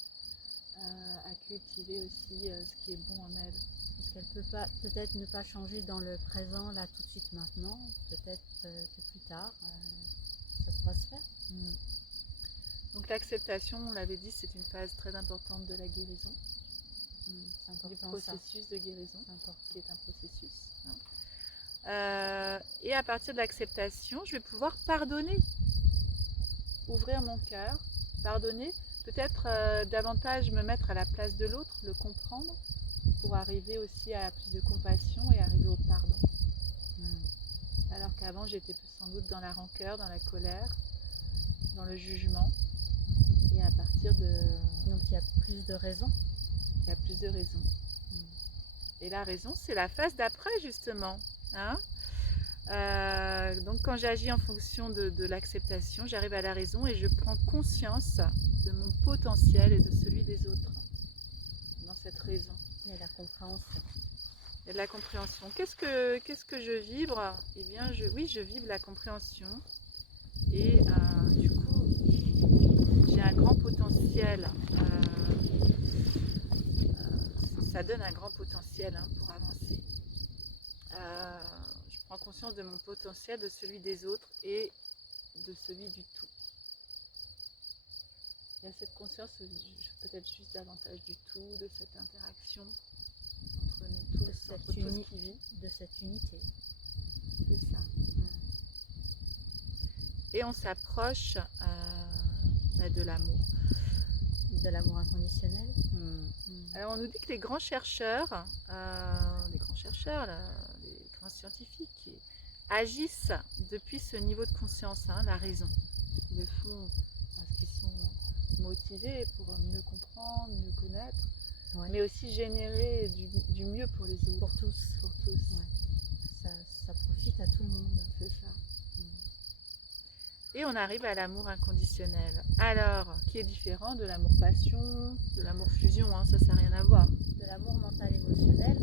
à cultiver aussi ce qui est bon en elle. Parce qu'elle peut pas, peut-être ne pas changer dans le présent, là, tout de suite, maintenant. Peut-être que plus tard, ça pourra se faire. Donc l'acceptation, on l'avait dit, c'est une phase très importante de la guérison. Du processus de guérison, qui est un processus. Et à partir de l'acceptation, je vais pouvoir pardonner. Ouvrir mon cœur, pardonner. Peut-être davantage me mettre à la place de l'autre, le comprendre, pour arriver aussi à plus de compassion et arriver au pardon. Alors qu'avant, j'étais sans doute dans la rancœur, dans la colère, dans le jugement. Et à partir de... Donc il y a plus de raisons. Il y a plus de raisons. Et la raison, c'est la phase d'après, justement. Donc quand j'agis en fonction de l'acceptation, j'arrive à la raison et je prends conscience de mon potentiel et de celui des autres. Dans cette raison. Et la compréhension. Et de la compréhension. Qu'est-ce que je vibre? Eh bien, je vibre la compréhension. Et du coup, j'ai un grand potentiel. Ça donne un grand potentiel pour avancer. Je prends conscience de mon potentiel, de celui des autres et de celui du tout. Il y a cette conscience, peut-être juste davantage du tout, de cette interaction entre nous tous, entre tout ce qui vit. De cette unité. C'est ça. Et on s'approche de l'amour. De l'amour inconditionnel. Alors on nous dit que les grands chercheurs, les grands scientifiques agissent depuis ce niveau de conscience, la raison. Ils le font parce qu'ils sont motivés pour mieux comprendre, mieux connaître, mais aussi générer du mieux pour les autres. Pour tous. Pour tous. Ouais. Ça profite à tout le monde. C'est ça. Et on arrive à l'amour inconditionnel. Alors, qui est différent de l'amour passion, de l'amour fusion, ça n'a rien à voir. De l'amour mental émotionnel,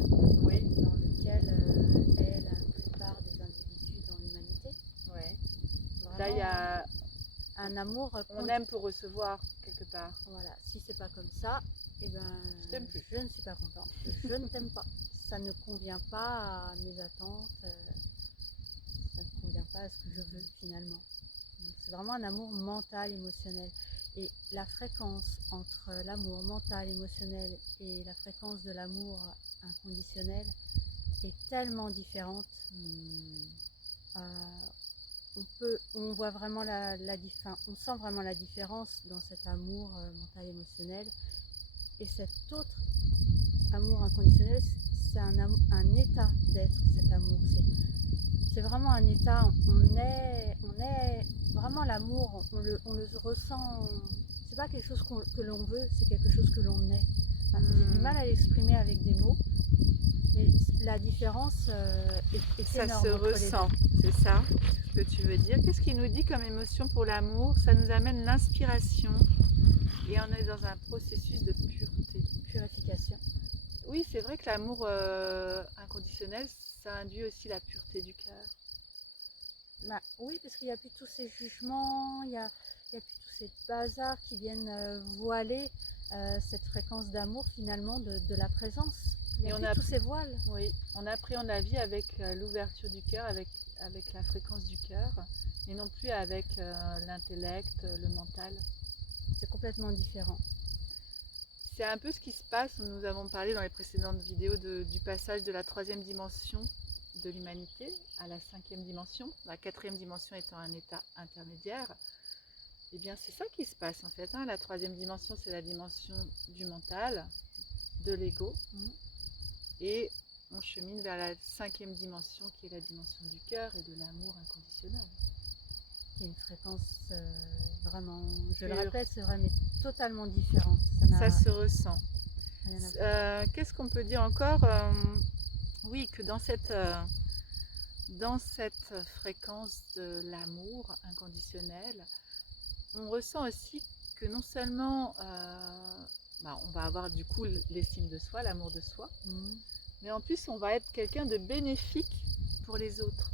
oui. Dans lequel est la plupart des individus dans l'humanité. Ouais. Là, il y a un amour. On aime pour recevoir quelque quelque part. Voilà, si c'est pas comme ça, eh ben, Je t'aime plus. je ne suis pas contente. Je ne t'aime pas. Ça ne convient pas à mes attentes, ça ne convient pas à ce que je veux finalement. Donc, c'est vraiment un amour mental, émotionnel. Et la fréquence entre l'amour mental, émotionnel et la fréquence de l'amour inconditionnel est tellement différente. Euh, on voit vraiment on sent vraiment la différence dans cet amour mental émotionnel et cet autre amour inconditionnel. C'est un état d'être, cet amour. C'est vraiment un état. On est vraiment l'amour. On le ressent. C'est pas quelque chose que l'on veut, c'est quelque chose que l'on est. Enfin, j'ai du mal à l'exprimer avec des mots, mais la différence est Ça énorme se entre ressent, c'est ça ce que tu veux dire. Qu'est-ce qu'il nous dit comme émotion pour l'amour? Ça nous amène l'inspiration et on est dans un processus de pureté. Purification. Oui, c'est vrai que l'amour inconditionnel, ça induit aussi la pureté du cœur. Bah, oui, parce qu'il n'y a plus tous ces jugements, il n'y a plus tous ces bazars qui viennent voiler cette fréquence d'amour finalement de la présence. Il n'y a plus tous ces voiles. Oui, on appréhende la vie avec l'ouverture du cœur, avec la fréquence du cœur, et non plus avec l'intellect, le mental. C'est complètement différent. C'est un peu ce qui se passe, nous avons parlé dans les précédentes vidéos du passage de la 3e dimension de l'humanité à la 5e dimension, la 4e dimension étant un état intermédiaire. Et bien c'est ça qui se passe en fait, hein. La 3e dimension, c'est la dimension du mental, de l'ego, et on chemine vers la 5e dimension qui est la dimension du cœur et de l'amour inconditionnel. C'est une fréquence vraiment, je le répète, c'est vrai, mais totalement différente. Ça se ressent. Qu'est-ce qu'on peut dire encore? Oui, que dans cette fréquence de l'amour inconditionnel, on ressent aussi que non seulement on va avoir du coup l'estime de soi, l'amour de soi, mais en plus on va être quelqu'un de bénéfique pour les autres.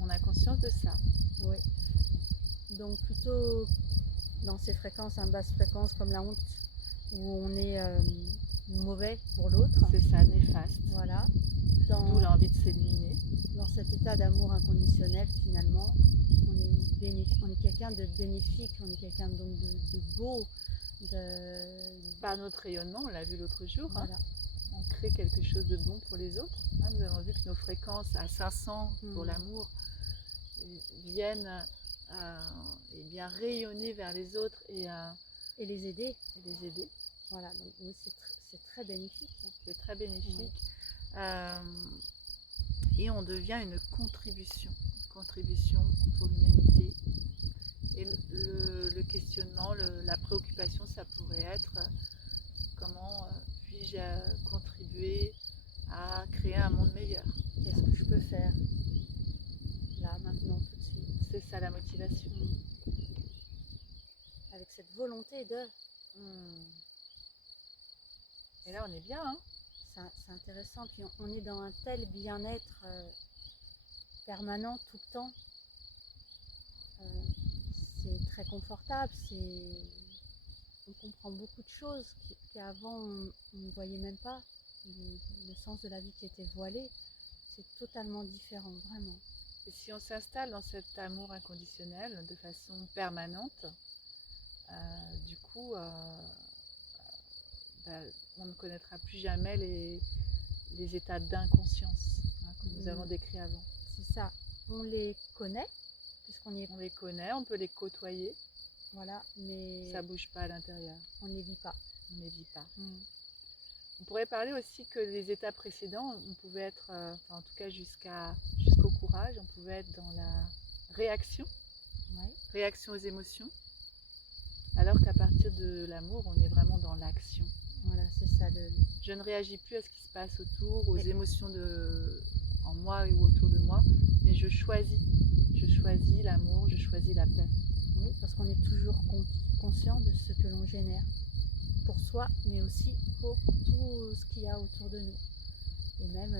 On a conscience de ça. Oui. Donc plutôt dans ces fréquences, basse fréquence comme la honte, où on est mauvais pour l'autre. C'est ça, néfaste. Voilà. D'où l'envie de s'éliminer. Dans cet état d'amour inconditionnel, finalement, on est quelqu'un de bénéfique, on est quelqu'un donc de beau. Par notre rayonnement, on l'a vu l'autre jour, voilà. On crée quelque chose de bon pour les autres. Nous avons vu que nos fréquences à 500 pour l'amour viennent bien rayonner vers les autres et les aider. Voilà, donc oui, c'est très bénéfique. C'est très bénéfique. Et on devient une contribution pour l'humanité. Et le questionnement, la préoccupation, ça pourrait être comment puis-je contribuer à créer un monde meilleur? Qu'est-ce que je peux faire là, maintenant, tout de suite? C'est ça la motivation. Avec cette volonté de... Et là, on est bien, hein? C'est intéressant, puis on est dans un tel bien-être permanent tout le temps. C'est très confortable, on comprend beaucoup de choses qu'avant on ne voyait même pas. Le sens de la vie qui était voilé, c'est totalement différent, vraiment. Et si on s'installe dans cet amour inconditionnel de façon permanente, du coup, on ne connaîtra plus jamais les états d'inconscience que nous avons décrits avant. C'est ça, on les connaît, puisqu'on on les connaît, on peut les côtoyer. Voilà, mais ça bouge pas à l'intérieur. On ne les vit pas. On les vit pas. On pourrait parler aussi que les états précédents, on pouvait être, en tout cas jusqu'au courage, on pouvait être dans la réaction, réaction aux émotions, alors qu'à partir de l'amour, on est vraiment dans l'action. Voilà, c'est ça. Je ne réagis plus à ce qui se passe autour, aux émotions en moi ou autour de moi, mais je choisis l'amour, je choisis la paix. Oui, parce qu'on est toujours conscient de ce que l'on génère, pour soi, mais aussi pour tout ce qu'il y a autour de nous. Et même,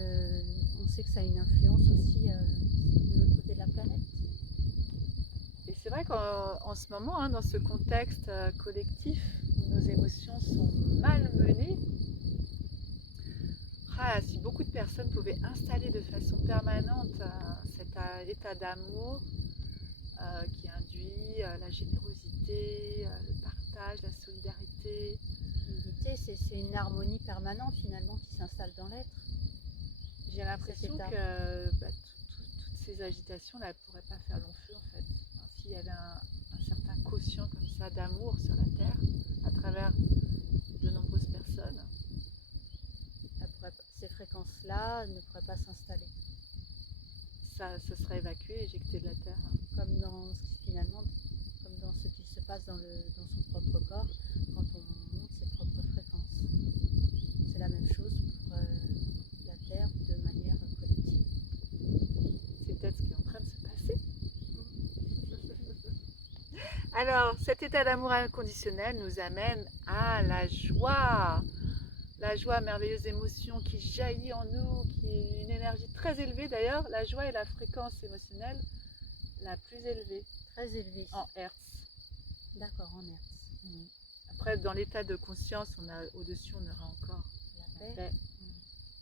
on sait que ça a une influence aussi de l'autre côté de la planète. Et c'est vrai qu'en ce moment, hein, dans ce contexte collectif où nos émotions sont malmenées, si beaucoup de personnes pouvaient installer de façon permanente cet état d'amour qui induit la générosité, le partage, la solidarité. L'unité, c'est une harmonie permanente finalement qui s'installe dans l'être. J'ai l'impression état. que toutes ces agitations-là ne pourraient pas faire long feu en fait. Enfin, s'il y avait un certain quotient comme ça d'amour sur la Terre à travers de nombreuses personnes, Ces fréquences-là ne pourraient pas s'installer. ça serait évacué, éjecté de la Terre. Comme finalement, comme dans ce qui se passe dans son propre corps, quand on monte ses propres fréquences. C'est la même chose pour la Terre de manière collective. C'est peut-être ce qui est en train de se passer. Alors, cet état d'amour inconditionnel nous amène à la joie. La joie, merveilleuse émotion qui jaillit en nous, qui est une énergie très élevée. D'ailleurs, la joie est la fréquence émotionnelle la plus élevée. Très élevée. En Hertz. D'accord, en Hertz. Après, dans l'état de conscience, au-dessus, on aura encore la paix.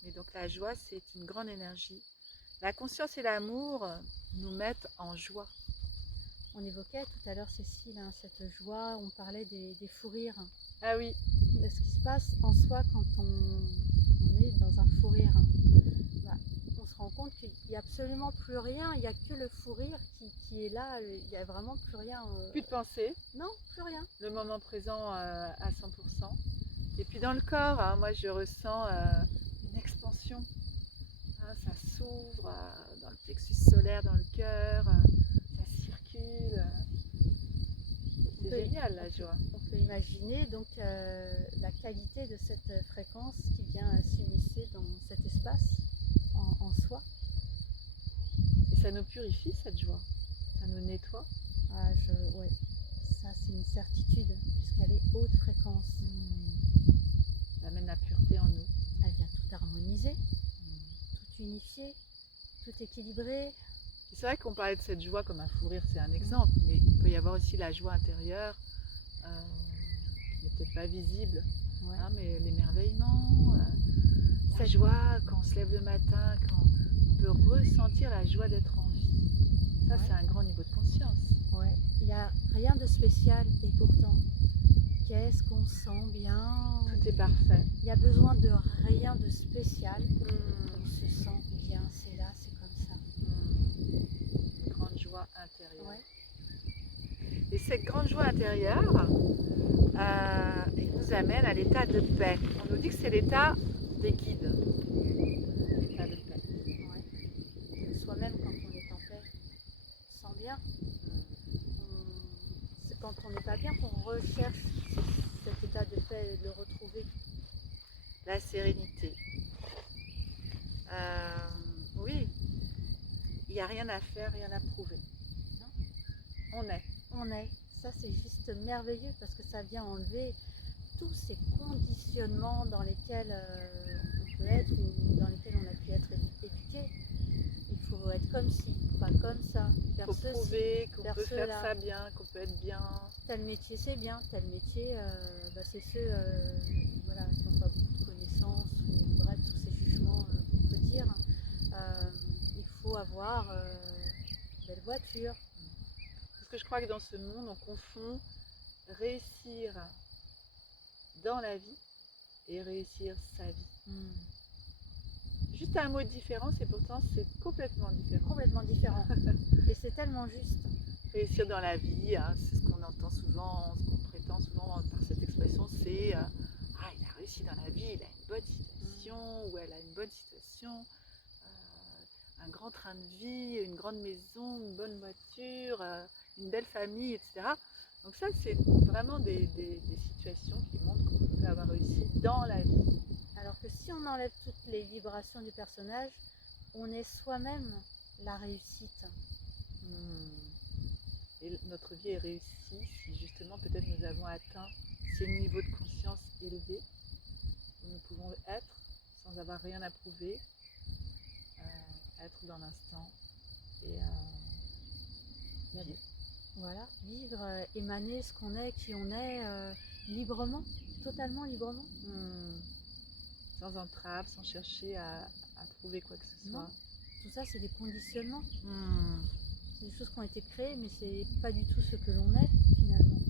Mais donc la joie, c'est une grande énergie. La conscience et l'amour nous mettent en joie. On évoquait tout à l'heure, Cécile, cette joie, on parlait des fous rires. Ah oui. De ce qui se passe en soi quand on est dans un fou rire. On se rend compte qu'il n'y a absolument plus rien, il n'y a que le fou rire qui est là, il n'y a vraiment plus rien. Plus de pensée. Non, plus rien. Le moment présent à 100%. Et puis dans le corps, hein, moi je ressens une expansion. Hein, ça s'ouvre dans le plexus solaire, dans le cœur, ça circule. C'est génial la joie. On peut imaginer donc la qualité de cette fréquence qui vient s'immiscer dans cet espace en soi. Et ça nous purifie cette joie, ça nous nettoie. Ouais. Ça c'est une certitude puisqu'elle est haute fréquence. Ça amène la pureté en nous. Elle vient tout harmoniser, tout unifier, tout équilibrer. C'est vrai qu'on parlait de cette joie comme un fou rire, c'est un exemple, mais il peut y avoir aussi la joie intérieure qui n'est peut-être pas visible, hein, mais l'émerveillement, la joie quand on se lève le matin, quand on peut ressentir la joie d'être en vie. Ça, c'est un grand niveau de conscience. Ouais. Il n'y a rien de spécial et pourtant, qu'est-ce qu'on sent bien. Tout est parfait. Il n'y a besoin de rien de spécial. On se sent bien, c'est là, c'est comme ça. Une grande joie intérieure. Ouais. Et cette grande joie intérieure, elle nous amène à l'état de paix. On nous dit que c'est l'état des guides. L'état de paix. Ouais. Soi-même, quand on est en paix, on se sent bien. C'est quand on n'est pas bien qu'on recherche cet état de paix et de le retrouver. La sérénité. Oui, il n'y a rien à faire, rien à prouver. Non. On est. On est. Ça, c'est juste merveilleux parce que ça vient enlever tous ces conditionnements dans lesquels on peut être ou dans lesquels on a pu être éduqué. Il faut être comme ci, pas comme ça. Il faut prouver qu'on peut faire ça bien, qu'on peut être bien. Tel métier c'est bien, tel métier c'est ceux qui n'ont pas beaucoup de connaissances, ou bref, tous ces jugements qu'on peut dire. Il faut avoir une belle voiture. Parce que je crois que dans ce monde, on confond réussir dans la vie et réussir sa vie. Juste un mot de différence et pourtant c'est complètement différent. Complètement différent. Et c'est tellement juste. Réussir dans la vie, hein, c'est ce qu'on entend souvent, ce qu'on prétend souvent par cette expression, c'est il a réussi dans la vie, il a une bonne situation, ou elle a une bonne situation, un grand train de vie, une grande maison, une bonne voiture, une belle famille, etc. Donc ça, c'est vraiment des situations qui montrent qu'on peut avoir réussi dans la vie. Alors que si on enlève toutes les vibrations du personnage, on est soi-même la réussite. Et notre vie est réussie si justement peut-être nous avons atteint ces niveaux de conscience élevés où nous pouvons être sans avoir rien à prouver, être dans l'instant et vivre. Voilà, vivre, émaner ce qu'on est, qui on est, librement, totalement librement. Hmm. Sans entrave, sans chercher à prouver quoi que ce Non, soit. tout ça c'est des conditionnements, Hmm. c'est des choses qui ont été créées, mais c'est pas du tout ce que l'on est finalement.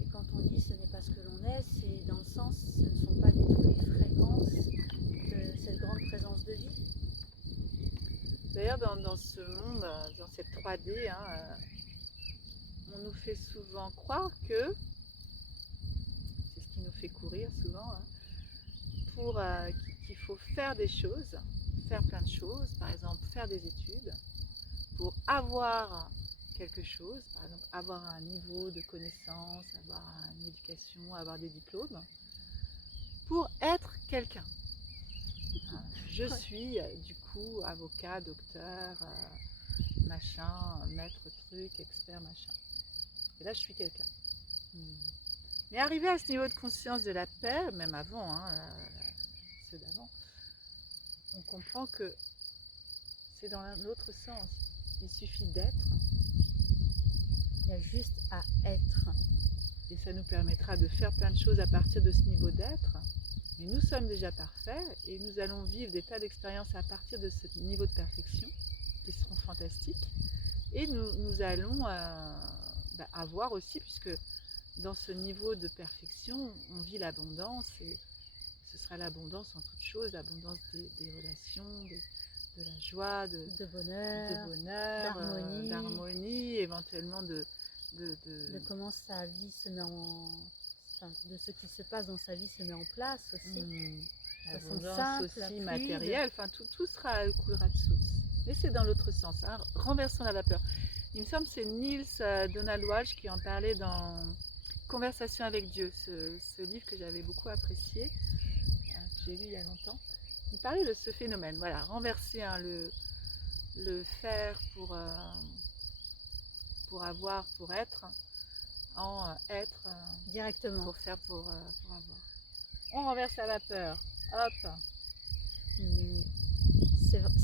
Et quand on dit ce n'est pas ce que l'on est, c'est dans le sens, ce ne sont pas du tout les fréquences de cette grande présence de vie. D'ailleurs, dans ce monde, dans cette 3D, hein, on nous fait souvent croire que, c'est ce qui nous fait courir souvent, hein, pour qu'il faut faire des choses, faire plein de choses, par exemple faire des études, pour avoir quelque chose, par exemple avoir un niveau de connaissance, avoir une éducation, avoir des diplômes, pour être quelqu'un. Je suis du coup avocat, docteur, machin, maître truc, expert machin. Et là je suis quelqu'un. Mais arriver à ce niveau de conscience de la paix, même avant, hein, ceux d'avant, on comprend que c'est dans l'autre sens. Il suffit d'être. Il y a juste à être. Et ça nous permettra de faire plein de choses à partir de ce niveau d'être. Mais nous sommes déjà parfaits et nous allons vivre des tas d'expériences à partir de ce niveau de perfection qui seront fantastiques. Et nous allons avoir aussi, puisque dans ce niveau de perfection, on vit l'abondance et ce sera l'abondance en toutes choses, l'abondance des relations, de la joie, de bonheur, d'harmonie, éventuellement de comment sa vie se met de ce qui se passe dans sa vie se met en place aussi. L'abondance aussi matérielle, enfin tout coulera de source. Mais c'est dans l'autre sens, hein. Renversons la vapeur. Il me semble que c'est Niels Donald Walsh qui en parlait dans Conversation avec Dieu, ce livre que j'avais beaucoup apprécié, que j'ai lu il y a longtemps. Il parlait de ce phénomène, voilà, renverser, hein, le faire pour avoir, pour être, en être directement, pour faire, pour avoir. On renverse la vapeur, hop.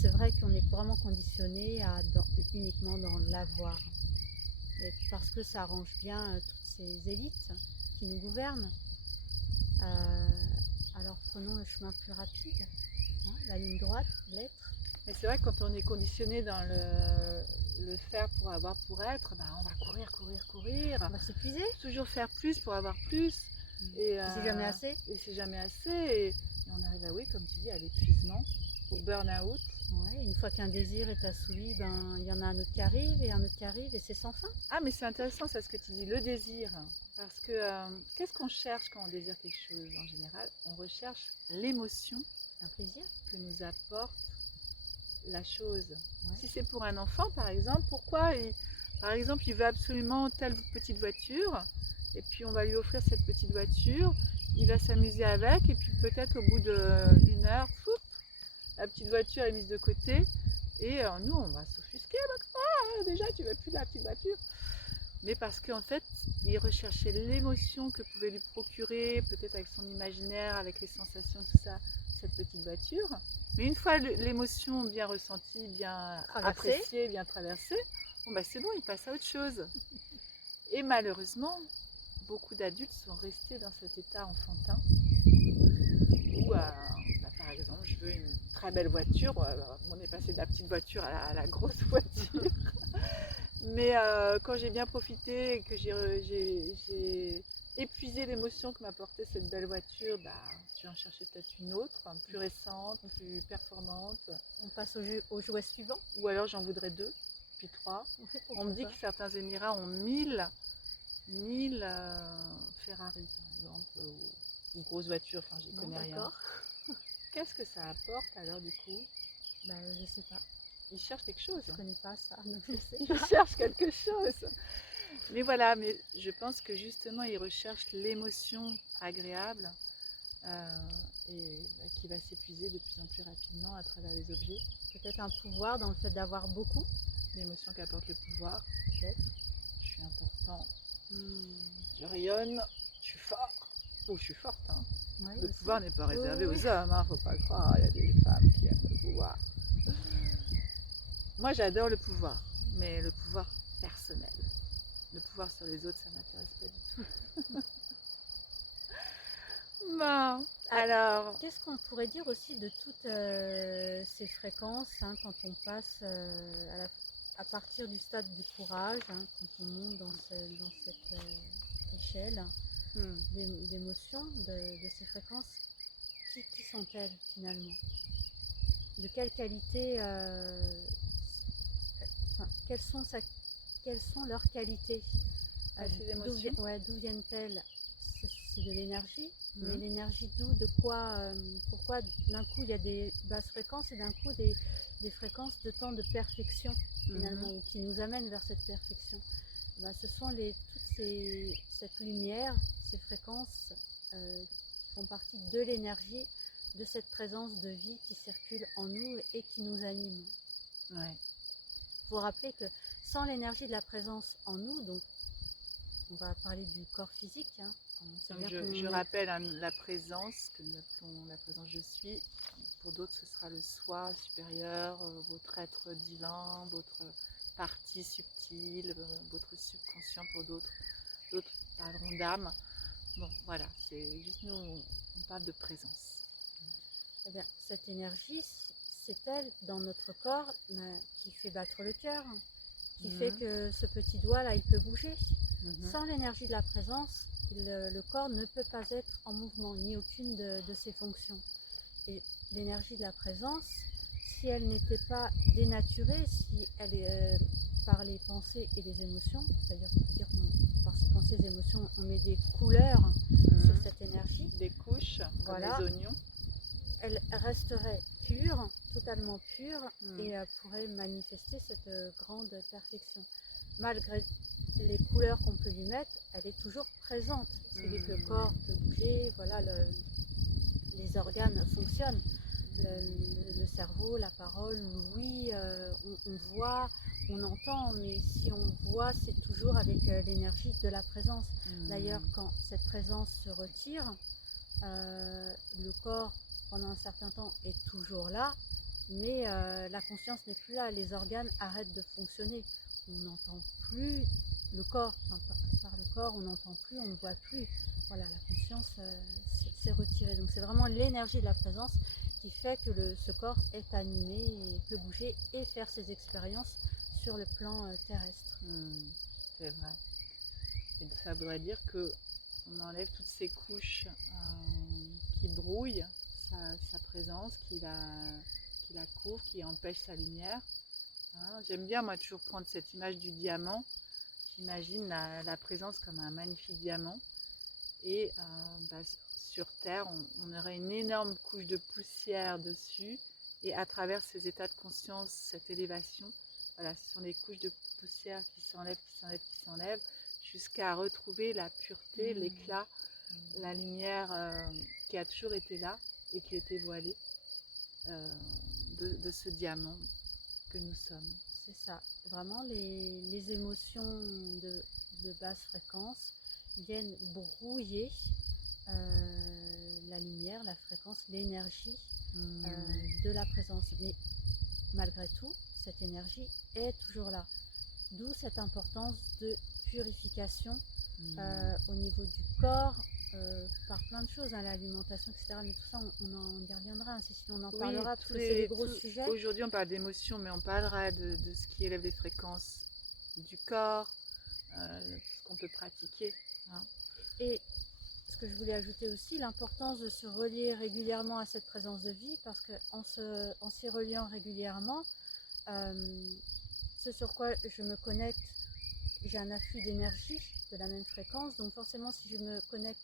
C'est vrai qu'on est vraiment conditionné uniquement dans l'avoir. Parce que ça arrange bien toutes ces élites qui nous gouvernent. Alors prenons le chemin plus rapide, hein, la ligne droite, l'être. Mais c'est vrai que quand on est conditionné dans le faire pour avoir, pour être, on va courir. On va s'épuiser. Toujours faire plus pour avoir plus. Et c'est jamais assez. Et c'est jamais assez. Et on arrive à, oui, comme tu dis, à l'épuisement, au burn-out. Ouais, une fois qu'un désir est assouvi, il y en a un autre qui arrive et un autre qui arrive et c'est sans fin. Ah, mais c'est intéressant ça, ce que tu dis, le désir. Parce que qu'est-ce qu'on cherche quand on désire quelque chose en général? On recherche l'émotion, un plaisir que nous apporte la chose. Ouais. Si c'est pour un enfant, par exemple, pourquoi il veut absolument telle petite voiture, et puis on va lui offrir cette petite voiture, il va s'amuser avec, et puis peut-être au bout d'une heure, la petite voiture est mise de côté, et nous on va s'offusquer, déjà tu veux plus de la petite voiture. Mais parce qu'en fait, il recherchait l'émotion que pouvait lui procurer, peut-être avec son imaginaire, avec les sensations, tout ça, cette petite voiture. Mais une fois l'émotion bien ressentie, bien appréciée, bien traversée, c'est bon, il passe à autre chose. Et malheureusement, beaucoup d'adultes sont restés dans cet état enfantin où, par exemple, je veux une très belle voiture. On est passé de la petite voiture à la grosse voiture. Mais quand j'ai bien profité et que j'ai épuisé l'émotion que m'apportait cette belle voiture, je vais en chercher peut-être une autre, plus récente, plus performante. On passe au jouet suivant. Ou alors j'en voudrais 2, puis 3. On me dit que certains Émirats ont 1000 Ferrari, par exemple, ou grosses voitures, enfin j'y connais rien. Qu'est-ce que ça apporte alors du coup? Je sais pas. Ils cherchent quelque chose. Je connais pas ça, donc je sais pas. Ils cherchent quelque chose. Mais voilà, mais je pense que justement ils recherchent l'émotion agréable et qui va s'épuiser de plus en plus rapidement à travers les objets. Peut-être un pouvoir dans le fait d'avoir beaucoup. L'émotion qu'apporte le pouvoir. Peut-être. Je suis important. Je rayonne. Je suis fort. Oh, je suis forte. Hein. Ouais, le aussi. Pouvoir n'est pas réservé aux hommes. Hein, faut pas croire. Il y a des femmes qui aiment le pouvoir. Moi, j'adore le pouvoir. Mais le pouvoir personnel. Le pouvoir sur les autres, ça m'intéresse pas du tout. Bon, Ah, alors, qu'est-ce qu'on pourrait dire aussi de toutes ces fréquences hein, quand on passe à partir du stade du courage, hein, quand on monte dans cette échelle hmm, d'émotions, de ces fréquences, qui sont-elles finalement? De quelle qualité, enfin, quelles sont leurs qualités? ces émotions. Ouais, d'où viennent-elles? C'est de l'énergie, mais Hmm, l'énergie d'où? De quoi? Pourquoi d'un coup il y a des basses fréquences et d'un coup des fréquences de temps de perfection finalement, mhm, ou qui nous amènent vers cette perfection? Ben, ce sont cette lumière, ces fréquences qui font partie de l'énergie, de cette présence de vie qui circule en nous et qui nous anime. ouais. Vous vous rappelez que sans l'énergie de la présence en nous, donc on va parler du corps physique, hein, c'est Donc bien je qu'on est... rappelle hein, la présence, que nous appelons la présence je suis. Pour d'autres, ce sera le soi supérieur, votre être divin, votre partie subtile, votre subconscient pour d'autres. D'autres parleront d'âme. Bon, voilà, c'est juste nous, on parle de présence. Eh bien, cette énergie, c'est elle dans notre corps qui fait battre le cœur, qui fait Mhm, que ce petit doigt-là, il peut bouger. mhm, Sans l'énergie de la présence, le corps ne peut pas être en mouvement, ni aucune de ses fonctions. Et l'énergie de la présence, si elle n'était pas dénaturée, si elle est par les pensées et les émotions, c'est-à-dire qu'on peut dire que par ces pensées et émotions, on met des couleurs sur mhm. cette énergie, Des couches, comme les voilà, oignons. elle resterait pure, totalement pure, Mhm, et pourrait manifester cette grande perfection. Malgré les couleurs qu'on peut lui mettre, elle est toujours présente. C'est vrai que le corps peut bouger, voilà, les organes fonctionnent. Le cerveau, la parole, l'ouïe, on voit, on entend, mais si on voit, c'est toujours avec l'énergie de la présence. D'ailleurs, mhm, quand cette présence se retire, le corps, pendant un certain temps, est toujours là, mais la conscience n'est plus là, les organes arrêtent de fonctionner. On n'entend plus le corps, enfin, par le corps, on n'entend plus, on ne voit plus. Voilà, la conscience s'est retirée. Donc c'est vraiment l'énergie de la présence qui fait que ce corps est animé et peut bouger et faire ses expériences sur le plan terrestre. mhm. C'est vrai. Et ça voudrait dire que on enlève toutes ces couches qui brouillent sa présence, qui la couvrent, qui empêchent sa lumière. Hein. J'aime bien, moi, toujours prendre cette image du diamant. J'imagine la présence comme un magnifique diamant. Et bah, sur Terre, on aurait une énorme couche de poussière dessus. Et à travers ces états de conscience, cette élévation, voilà, ce sont des couches de poussière qui s'enlèvent, qui s'enlèvent, qui s'enlèvent, jusqu'à retrouver la pureté, Mmh. l'éclat, la lumière qui a toujours été là et qui était voilée euh, de ce diamant que nous sommes. C'est ça. Vraiment, les émotions de basse fréquence viennent brouiller la lumière, la fréquence, l'énergie de la présence. Mais malgré tout, cette énergie est toujours là. D'où cette importance de purification au niveau du corps, par plein de choses, hein, l'alimentation, etc. Mais tout ça, on y reviendra, hein, si on en Oui, parlera, parce que c'est des gros sujets. aujourd'hui on parle d'émotions, mais on parlera de ce qui élève les fréquences du corps, tout ce qu'on peut pratiquer. Hein. Et ce que je voulais ajouter aussi, l'importance de se relier régulièrement à cette présence de vie, parce qu'en s'y reliant régulièrement, euh, ce sur quoi je me connecte, j'ai un afflux d'énergie de la même fréquence, donc forcément si je me connecte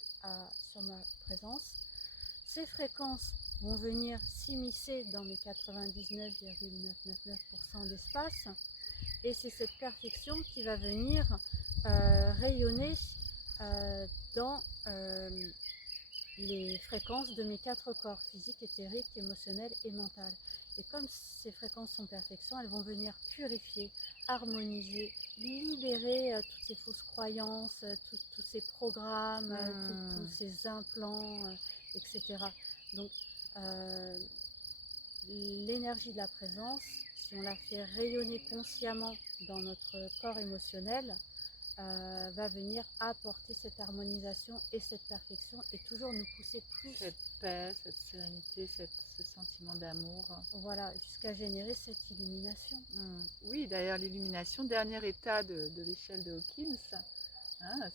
sur ma présence, ces fréquences vont venir s'immiscer dans mes 99,999% d'espace, et c'est cette perfection qui va venir rayonner euh, dans les fréquences de mes 4 corps, physique, éthérique, émotionnel et mental. Et comme ces fréquences sont perfection, elles vont venir purifier, harmoniser, libérer toutes ces fausses croyances, tous ces programmes, tous ces implants, etc. Donc, euh, l'énergie de la présence, si on la fait rayonner consciemment dans notre corps émotionnel, va venir apporter cette harmonisation et cette perfection et toujours nous pousser plus, Cette paix, cette sérénité, ce sentiment d'amour. voilà, jusqu'à générer cette illumination. Oui, d'ailleurs, l'illumination, dernier état de l'échelle de Hawkins, hein,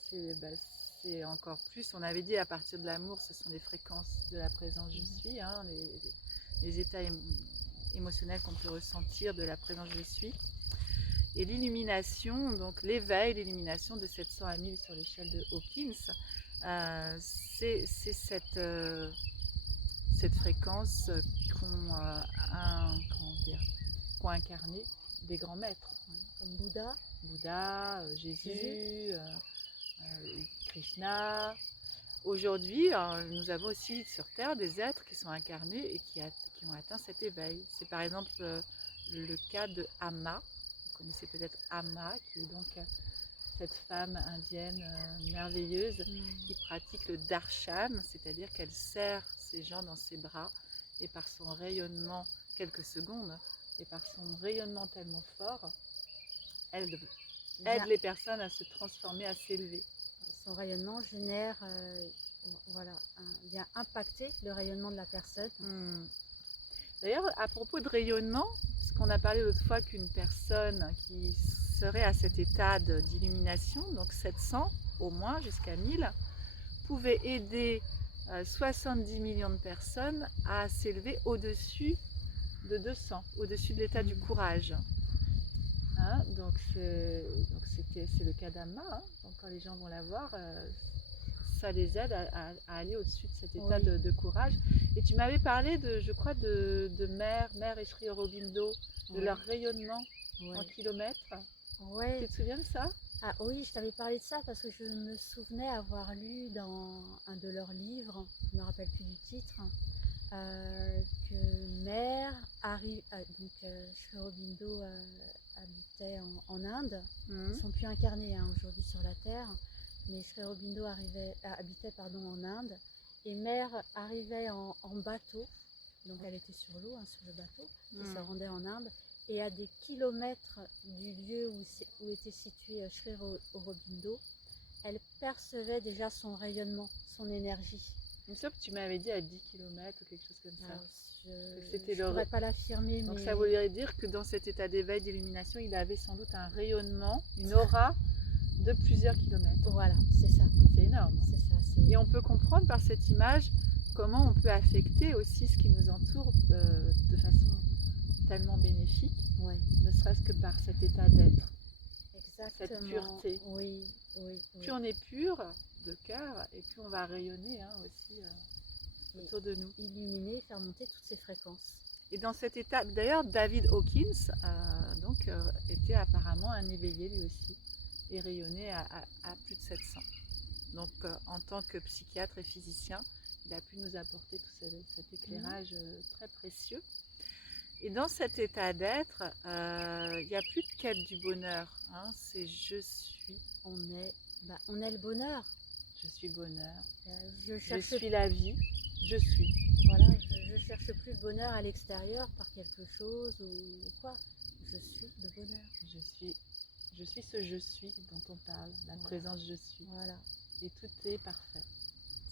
c'est encore plus, on avait dit à partir de l'amour, ce sont les fréquences de la présence je suis, hein, les états émotionnels qu'on peut ressentir de la présence je suis. Et l'illumination, donc l'éveil, l'illumination de 700 à 1000 sur l'échelle de Hawkins, c'est cette fréquence qu'ont incarné des grands maîtres. Comme Bouddha, Jésus, Krishna. Aujourd'hui, nous avons aussi sur Terre des êtres qui sont incarnés et qui ont atteint cet éveil. C'est par exemple le cas de Amma. Vous connaissez peut-être Amma, qui est donc cette femme indienne merveilleuse qui pratique le darshan, c'est-à-dire qu'elle serre ses gens dans ses bras et par son rayonnement, quelques secondes, et par son rayonnement tellement fort, elle aide les personnes à se transformer, à s'élever. Son rayonnement génère, voilà, vient impacter le rayonnement de la personne. D'ailleurs, à propos de rayonnement, puisqu'on a parlé l'autre fois qu'une personne qui serait à cet état d'illumination, donc 700 au moins jusqu'à 1000, pouvait aider 70 millions de personnes à s'élever au-dessus de 200, au-dessus de l'état du courage. Hein, donc c'est le cas d'Amma, hein. Donc quand les gens vont la voir, ça les aide à aller au-dessus de cet état de courage. Et tu m'avais parlé je crois de Mère et Sri Aurobindo, de leur rayonnement en kilomètres. Tu te souviens de ça? Ah oui, je t'avais parlé de ça parce que je me souvenais avoir lu dans un de leurs livres, je ne me rappelle plus du titre, que Mère arrive, donc Sri Aurobindo habitait en Inde. Ils ne sont plus incarnés aujourd'hui sur la Terre, mais Sri Aurobindo habitait en Inde, et Mère arrivait en bateau, donc elle était sur l'eau, sur le bateau, et se rendait en Inde, et à des kilomètres du lieu où était situé Sri Aurobindo, elle percevait déjà son rayonnement, son énergie. Il me semble que tu m'avais dit à 10 km ou quelque chose comme ça. Alors, je ne pourrais pas l'affirmer. Donc ça voudrait dire que dans cet état d'éveil, d'illumination, il avait sans doute un rayonnement, une aura de plusieurs kilomètres. Voilà, c'est ça. C'est énorme. C'est ça. Et on peut comprendre par cette image comment on peut affecter aussi ce qui nous entoure de façon tellement bénéfique, ne serait-ce que par cet état d'être. Exactement. Cette pureté. Oui. Plus on est pur de cœur, et plus on va rayonner aussi autour de nous. Illuminer, faire monter toutes ces fréquences. Et dans cet état, d'ailleurs, David Hawkins était apparemment un éveillé lui aussi, et rayonnait à plus de 700. Donc en tant que psychiatre et physicien, il a pu nous apporter tout cet éclairage très précieux. Et dans cet état d'être, il n'y a plus de quête du bonheur, hein, c'est je suis. On est le bonheur. Je suis le bonheur. Je suis la vie. Je suis. Voilà, je ne cherche plus le bonheur à l'extérieur par quelque chose ou quoi. Je suis le bonheur. Je suis ce je suis dont on parle, la présence je suis. Voilà. Et tout est parfait.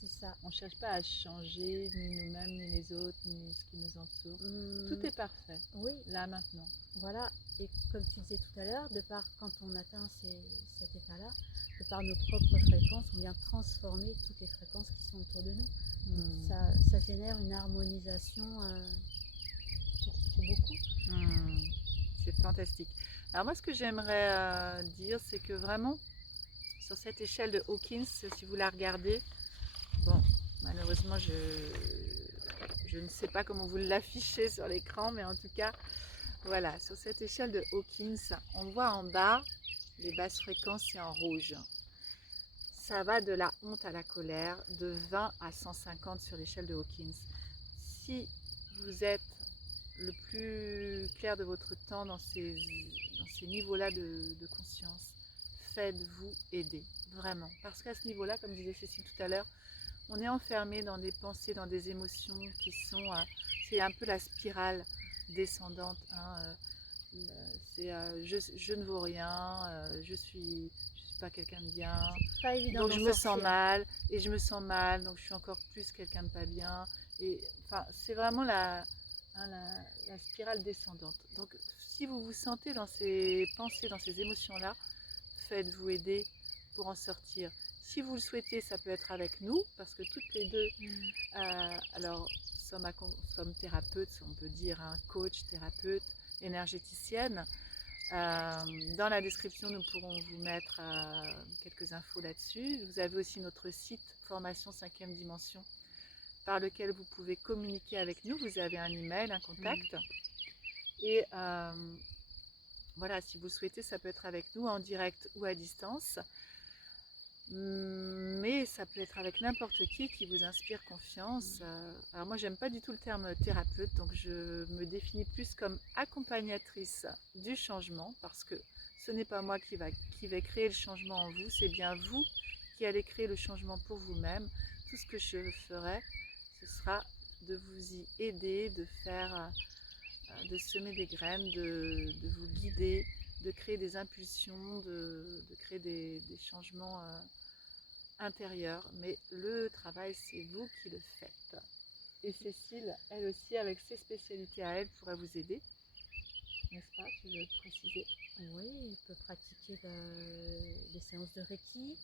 C'est ça. On ne cherche pas à changer ni nous-mêmes, ni les autres, ni ce qui nous entoure. Tout est parfait. Oui. Là, maintenant. Voilà. Et comme tu disais tout à l'heure, quand on atteint cet état-là, de par nos propres fréquences, on vient transformer toutes les fréquences qui sont autour de nous. Ça génère une harmonisation pour beaucoup. C'est fantastique. Alors moi, ce que j'aimerais dire, c'est que vraiment, sur cette échelle de Hawkins, si vous la regardez, bon, malheureusement, je ne sais pas comment vous l'affichez sur l'écran, mais en tout cas, voilà, sur cette échelle de Hawkins, on voit en bas, les basses fréquences, c'est en rouge. Ça va de la honte à la colère, de 20 à 150 sur l'échelle de Hawkins. Si vous êtes le plus clair de votre temps dans ces niveaux-là de conscience, faites-vous aider, vraiment. Parce qu'à ce niveau-là, comme disait Cécile tout à l'heure, on est enfermé dans des pensées, dans des émotions qui sont, c'est un peu la spirale descendante, hein, c'est je ne vaux rien, je suis pas quelqu'un de bien, C'est pas évident donc d'en je me sens sortir. mal, et je me sens mal, donc je suis encore plus quelqu'un de pas bien. Et enfin, c'est vraiment hein, la spirale descendante. Donc, si vous vous sentez dans ces pensées, dans ces émotions-là, faites-vous aider pour en sortir. Si vous le souhaitez, ça peut être avec nous, parce que toutes les deux, alors, sommes thérapeutes, on peut dire, hein, coach, thérapeute, énergéticienne. Dans la description, nous pourrons vous mettre quelques infos là-dessus. Vous avez aussi notre site Formation 5e Dimension, par lequel vous pouvez communiquer avec nous. Vous avez un email, un contact. Et voilà, si vous le souhaitez, ça peut être avec nous en direct ou à distance. Mais ça peut être avec n'importe qui vous inspire confiance. Alors moi, j'aime pas du tout le terme thérapeute, donc je me définis plus comme accompagnatrice du changement, parce que ce n'est pas moi qui vais créer le changement en vous, c'est bien vous qui allez créer le changement pour vous-même. Tout ce que je ferai, ce sera de vous y aider, de semer des graines, de vous guider, de créer des impulsions, de créer des changements intérieurs. Mais le travail, c'est vous qui le faites. Et Cécile, elle aussi, avec ses spécialités à elle, pourrait vous aider. N'est-ce pas? Tu veux préciser? Oui, je peux pratiquer des séances de Reiki.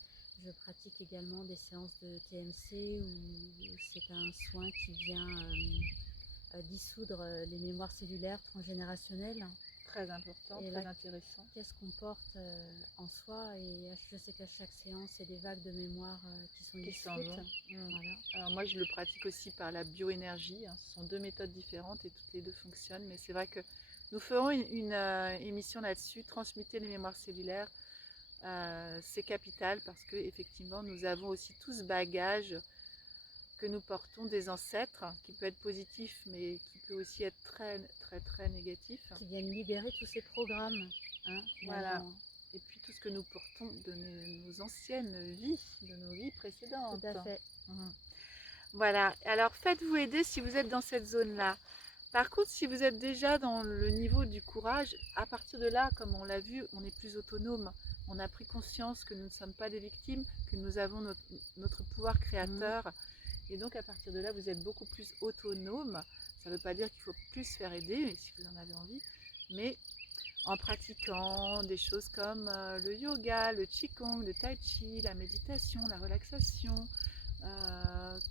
Je pratique également des séances de TMC où c'est un soin qui vient dissoudre les mémoires cellulaires transgénérationnelles. Très important, Et très là, intéressant. qu'est-ce qu'on porte en soi, et je sais qu'à chaque séance, il y a des vagues de mémoire qui sont Qui s'en dissoutes. vont. Voilà. Alors moi, je le pratique aussi par la bioénergie, hein. Ce sont deux méthodes différentes et toutes les deux fonctionnent. Mais c'est vrai que nous ferons une émission là-dessus, transmuter les mémoires cellulaires. C'est capital, parce que effectivement, nous avons aussi tout ce bagage que nous portons des ancêtres, qui peut être positif, mais qui peut aussi être très, très, très négatif. Qui viennent libérer tous ces programmes. Voilà. Finalement. Et puis tout ce que nous portons de nos anciennes vies, de nos vies précédentes. Tout à fait. Voilà. Alors faites-vous aider si vous êtes dans cette zone-là. Par contre, si vous êtes déjà dans le niveau du courage, à partir de là, comme on l'a vu, on est plus autonome. On a pris conscience que nous ne sommes pas des victimes, que nous avons notre pouvoir créateur. Et donc à partir de là, vous êtes beaucoup plus autonome. Ça ne veut pas dire qu'il faut plus se faire aider, si vous en avez envie, mais en pratiquant des choses comme le yoga, le qigong, le tai chi, la méditation, la relaxation,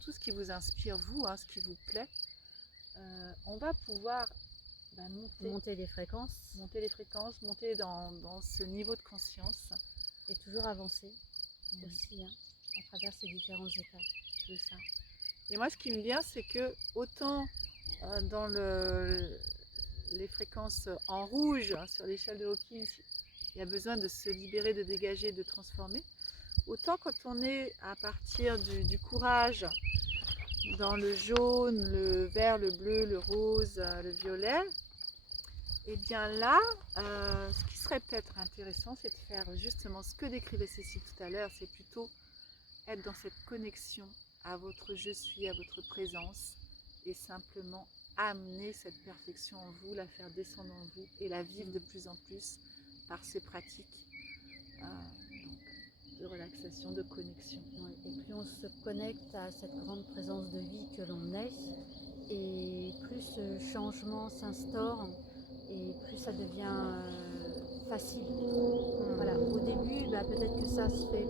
tout ce qui vous inspire vous, hein, ce qui vous plaît, on va pouvoir monter les fréquences. Monter les fréquences, monter dans ce niveau de conscience. Et toujours avancer aussi, hein, à travers ces différents états. C'est ça. Et moi, ce qui me vient, c'est que autant dans les fréquences en rouge, hein, sur l'échelle de Hawkins, il y a besoin de se libérer, de dégager, de transformer. Autant quand on est à partir du courage, dans le jaune, le vert, le bleu, le rose, le violet, et bien là, ce qui serait peut-être intéressant, c'est de faire justement ce que décrivait Cécile tout à l'heure, c'est plutôt être dans cette connexion à votre je suis, à votre présence, et simplement amener cette perfection en vous, la faire descendre en vous et la vivre de plus en plus par ces pratiques donc, de relaxation, de connexion. Ouais. Et plus on se connecte à cette grande présence de vie que l'on est, et plus ce changement s'instaure, et plus ça devient facile. Voilà. Au début, peut-être que ça se fait,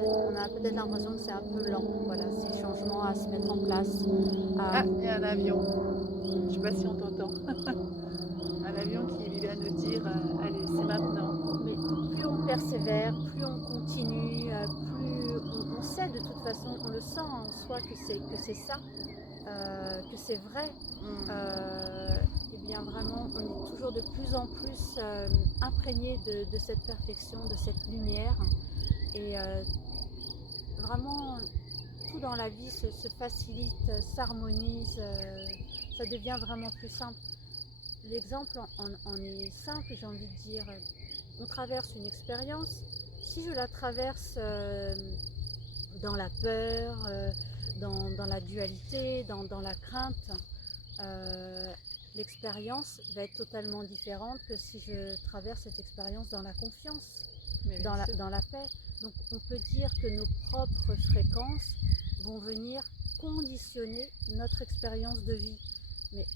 on a peut-être l'impression que c'est un peu lent, voilà, ces changements à se mettre en place. Ah, il y a un avion. Je ne sais pas si on t'entend. Un avion qui vient nous dire allez, c'est maintenant. Mais plus on persévère, plus on continue, plus on sait de toute façon, on le sent en soi que c'est ça, que c'est vrai. Et bien vraiment, on est toujours de plus en plus imprégné de cette perfection, de cette lumière. Et vraiment, tout dans la vie se facilite, s'harmonise, ça devient vraiment plus simple. L'exemple en est simple, j'ai envie de dire. On traverse une expérience. Si je la traverse dans la peur, dans la dualité, dans la crainte, euh, l'expérience va être totalement différente que si je traverse cette expérience dans la confiance, Mais bien sûr. dans la paix. Donc on peut dire que nos propres fréquences vont venir conditionner notre expérience de vie. Mais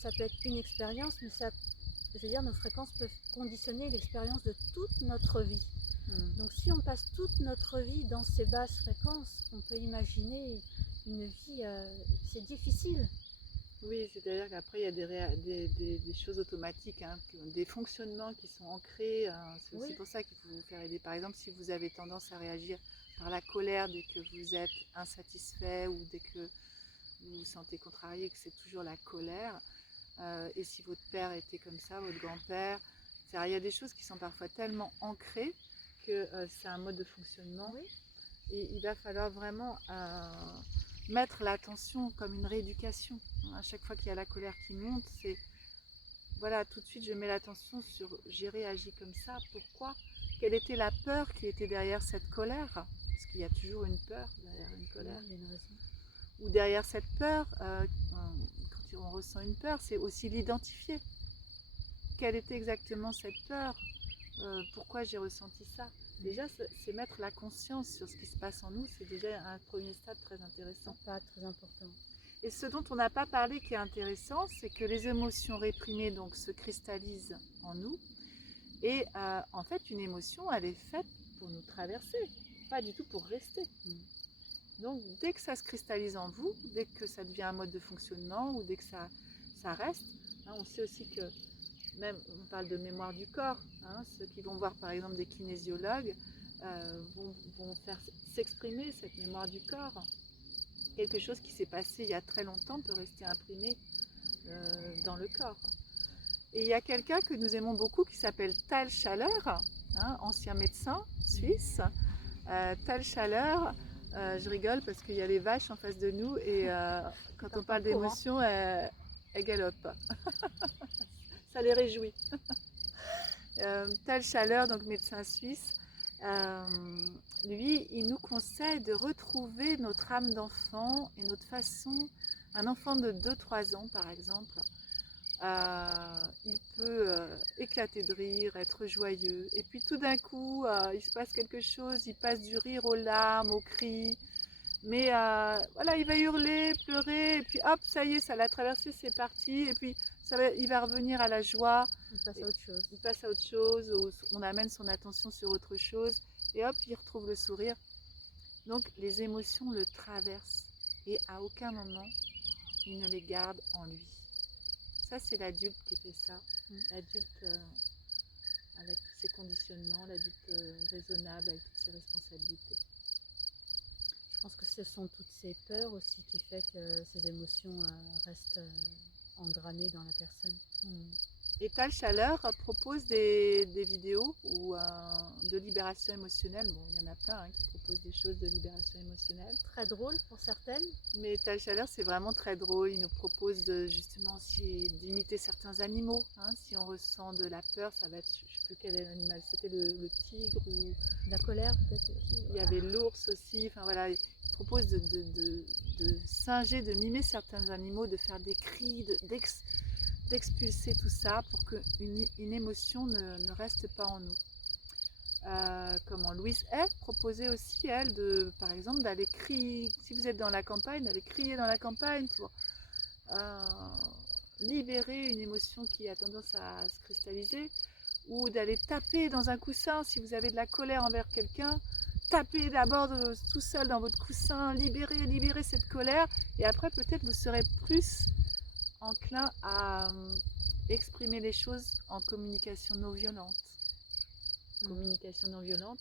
ça peut être une expérience, mais ça, je veux dire, nos fréquences peuvent conditionner l'expérience de toute notre vie. Donc si on passe toute notre vie dans ces basses fréquences, on peut imaginer une vie, c'est difficile. Oui, c'est-à-dire qu'après, il y a des choses automatiques, hein, des fonctionnements qui sont ancrés. C'est aussi Oui, pour ça qu'il faut vous faire aider. Par exemple, si vous avez tendance à réagir par la colère dès que vous êtes insatisfait ou dès que vous vous sentez contrarié, que c'est toujours la colère. Et si votre père était comme ça, votre grand-père, il y a des choses qui sont parfois tellement ancrées que c'est un mode de fonctionnement. oui, Et il va falloir vraiment mettre l'attention comme une rééducation. À chaque fois qu'il y a la colère qui monte, c'est voilà, tout de suite je mets l'attention sur j'ai réagi comme ça, pourquoi? Quelle était la peur qui était derrière cette colère? Parce qu'il y a toujours une peur derrière une oui, colère. il y a une raison. Ou derrière cette peur, quand on ressent une peur, c'est aussi l'identifier. Quelle était exactement cette peur? Pourquoi j'ai ressenti ça? Déjà, c'est mettre la conscience sur ce qui se passe en nous, c'est déjà un premier stade très intéressant. C'est pas très important. Et ce dont on n'a pas parlé qui est intéressant, c'est que les émotions réprimées donc, se cristallisent en nous. Et en fait, une émotion, elle est faite pour nous traverser, pas du tout pour rester. Donc, dès que ça se cristallise en vous, dès que ça devient un mode de fonctionnement ou dès que ça reste, hein, on sait aussi que même on parle de mémoire du corps, hein, ceux qui vont voir par exemple des kinésiologues vont faire s'exprimer cette mémoire du corps. Quelque chose qui s'est passé il y a très longtemps peut rester imprimé dans le corps. Et il y a quelqu'un que nous aimons beaucoup qui s'appelle Tal Schaller, hein, ancien médecin suisse. Tal Schaller, je rigole parce qu'il y a les vaches en face de nous et quand on parle d'émotion, elles galopent. Ça les réjouit. Tal Schaller, donc médecin suisse, lui, il nous conseille de retrouver notre âme d'enfant et notre façon, un enfant de 2-3 ans par exemple, il peut éclater de rire, être joyeux, et puis tout d'un coup, il se passe quelque chose, il passe du rire aux larmes, aux cris, mais voilà, il va hurler, pleurer, et puis hop, ça y est, ça l'a traversé, c'est parti, et puis il va revenir à la joie. Il passe à autre chose. Il passe à autre chose, on amène son attention sur autre chose, et hop, il retrouve le sourire. Donc les émotions le traversent, et à aucun moment, il ne les garde en lui. Ça, c'est l'adulte qui fait ça. L'adulte avec tous ses conditionnements, l'adulte raisonnable avec toutes ses responsabilités. Je pense que ce sont toutes ces peurs aussi qui fait que ces émotions restent engrammées dans la personne. Et Tal Schaller propose des vidéos de libération émotionnelle. Bon, il y en a plein qui proposent des choses de libération émotionnelle. Très drôle pour certaines. Mais Tal Schaller, c'est vraiment très drôle. Il nous propose justement d'imiter certains animaux. Hein. Si on ressent de la peur, ça va être, je ne sais plus quel est l'animal, c'était le tigre ou la colère peut-être. Il y avait l'ours aussi. Enfin voilà, il propose de singer, de mimer certains animaux, de faire des cris, d'expulser tout ça pour qu'une émotion ne reste pas en nous. Comment Louise Hay proposait aussi, elle, par exemple, d'aller crier, si vous êtes dans la campagne, d'aller crier dans la campagne pour libérer une émotion qui a tendance à se cristalliser, ou d'aller taper dans un coussin si vous avez de la colère envers quelqu'un. Tapez d'abord tout seul dans votre coussin, libérez cette colère, et après peut-être vous serez plus enclin à exprimer les choses en communication non violente. Communication non violente,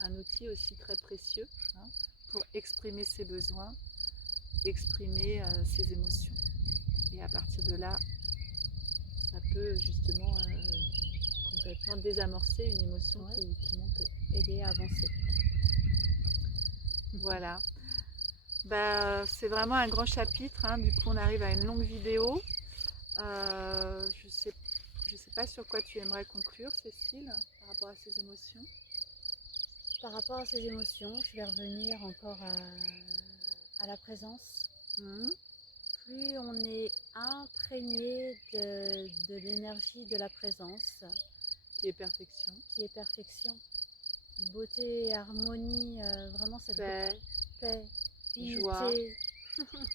un outil aussi très précieux pour exprimer ses besoins, exprimer ses émotions. Et à partir de là, ça peut justement complètement désamorcer une émotion qui monte. Aider à avancer. Voilà. C'est vraiment un grand chapitre. Hein. Du coup, on arrive à une longue vidéo. Je sais pas sur quoi tu aimerais conclure, Cécile, par rapport à ces émotions. par rapport à ces émotions, je vais revenir encore à la présence. Mhm. Plus on est imprégné de l'énergie de la présence, Qui est perfection. qui est perfection, beauté, harmonie, vraiment cette Paix, paix, joie, unité,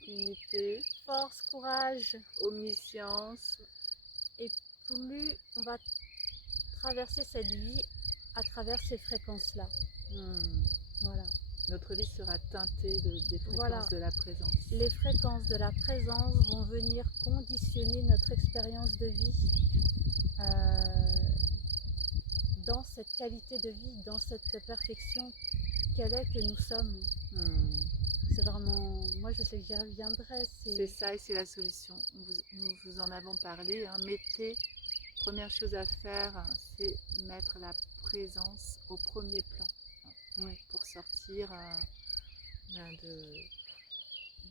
unité, force, courage. omniscience. Et plus on va traverser cette vie à travers ces fréquences-là. Voilà. Notre vie sera teintée des fréquences Voilà. de la présence. Les fréquences de la présence vont venir conditionner notre expérience de vie dans cette qualité de vie, dans cette perfection qu'elle est, que nous sommes. C'est vraiment, moi je sais que j'y reviendrai. C'est ça et c'est la solution. Nous vous en avons parlé. Hein. Première chose à faire, c'est mettre la présence au premier plan. Ouais. Pour sortir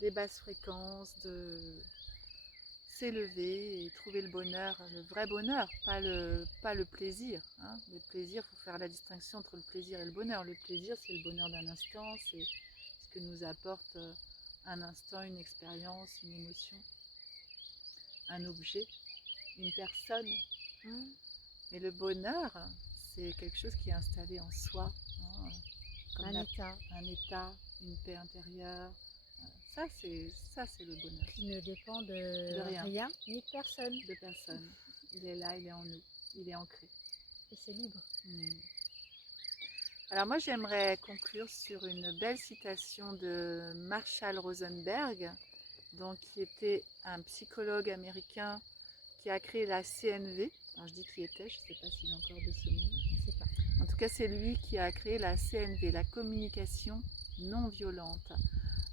des basses fréquences, de s'élever et trouver le bonheur, le vrai bonheur, pas le plaisir. Hein. Le plaisir, il faut faire la distinction entre le plaisir et le bonheur. Le plaisir, c'est le bonheur d'un instant, c'est ce que nous apporte un instant, une expérience, une émotion, un objet, une personne. Mais le bonheur, c'est quelque chose qui est installé en soi. Hein. Comme un état, une paix intérieure. Ça, c'est le bonheur. Qui ne dépend de rien ni de personne. De personne. Il est là, il est en nous, il est ancré. Et c'est libre. Alors moi, j'aimerais conclure sur une belle citation de Marshall Rosenberg, donc, qui était un psychologue américain qui a créé la CNV. Alors je dis qui était, je ne sais pas s'il est encore de ce monde. Je sais pas. En tout cas, c'est lui qui a créé la CNV, la communication non violente.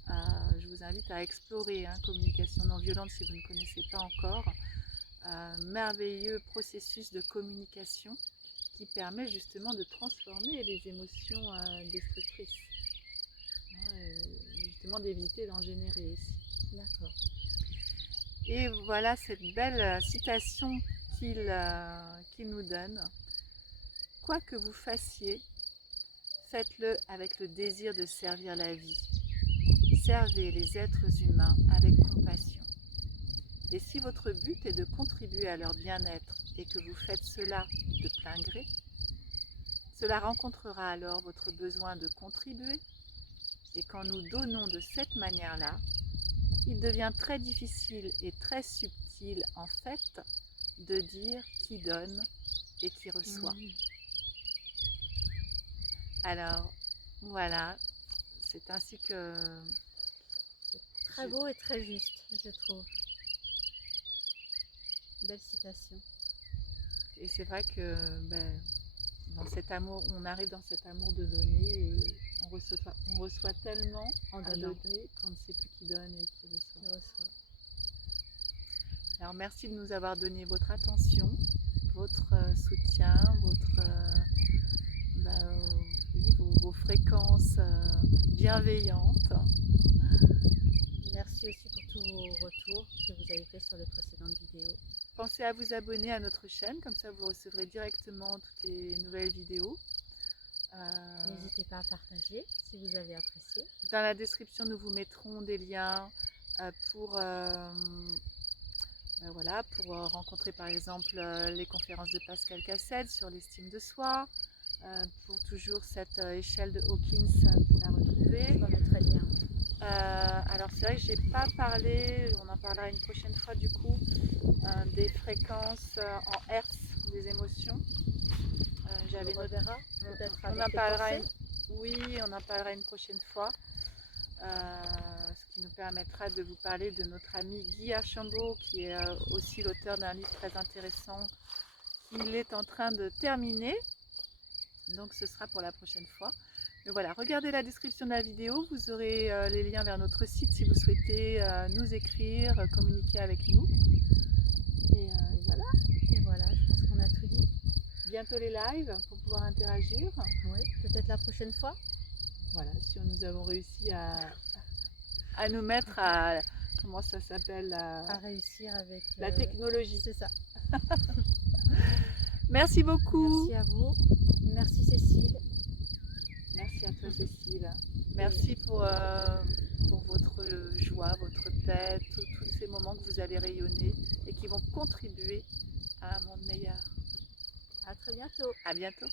Je vous invite à explorer communication non violente si vous ne connaissez pas encore. Merveilleux processus de communication qui permet justement de transformer les émotions destructrices. Justement d'éviter d'en générer aussi. D'accord. Et voilà cette belle citation qu'il nous donne. Quoi que vous fassiez, faites-le avec le désir de servir la vie. Servez les êtres humains avec compassion. Et si votre but est de contribuer à leur bien-être et que vous faites cela de plein gré, cela rencontrera alors votre besoin de contribuer. Et quand nous donnons de cette manière-là, il devient très difficile et très subtil en fait de dire qui donne et qui reçoit. Alors voilà, c'est ainsi que... Très beau et très juste, je trouve. Belle citation. Et c'est vrai que dans cet amour, on arrive dans cet amour de donner et on reçoit tellement à donner qu'on ne sait plus qui donne et qui reçoit. Alors merci de nous avoir donné votre attention, votre soutien, vos fréquences bienveillantes. Merci aussi pour tous vos retours que vous avez fait sur les précédentes vidéos. Pensez à vous abonner à notre chaîne, comme ça vous recevrez directement toutes les nouvelles vidéos. N'hésitez pas à partager si vous avez apprécié. Dans la description, nous vous mettrons des liens pour rencontrer par exemple les conférences de Pascal Cassel sur l'estime de soi, pour toujours cette échelle de Hawkins pour la retrouver. Je vais mettre le lien. Alors c'est vrai que j'ai pas parlé, on en parlera une prochaine fois du coup, des fréquences en hertz des émotions. On reverra peut-être on en parlera on en parlera une prochaine fois. Ce qui nous permettra de vous parler de notre ami Guy Archambault, qui est aussi l'auteur d'un livre très intéressant qu'il est en train de terminer. Donc ce sera pour la prochaine fois. Mais voilà, regardez la description de la vidéo, vous aurez les liens vers notre site si vous souhaitez nous écrire, communiquer avec nous. Et voilà. Et voilà, je pense qu'on a tout dit. Bientôt les lives pour pouvoir interagir. Oui, peut-être la prochaine fois. Voilà, si nous avons réussi à nous mettre à, comment ça s'appelle, à réussir avec la technologie. C'est ça. Merci beaucoup. Merci à vous. Merci Cécile. Merci à toi Cécile. Merci pour votre joie, votre paix, tous ces moments que vous allez rayonner et qui vont contribuer à un monde meilleur. À très bientôt. À bientôt.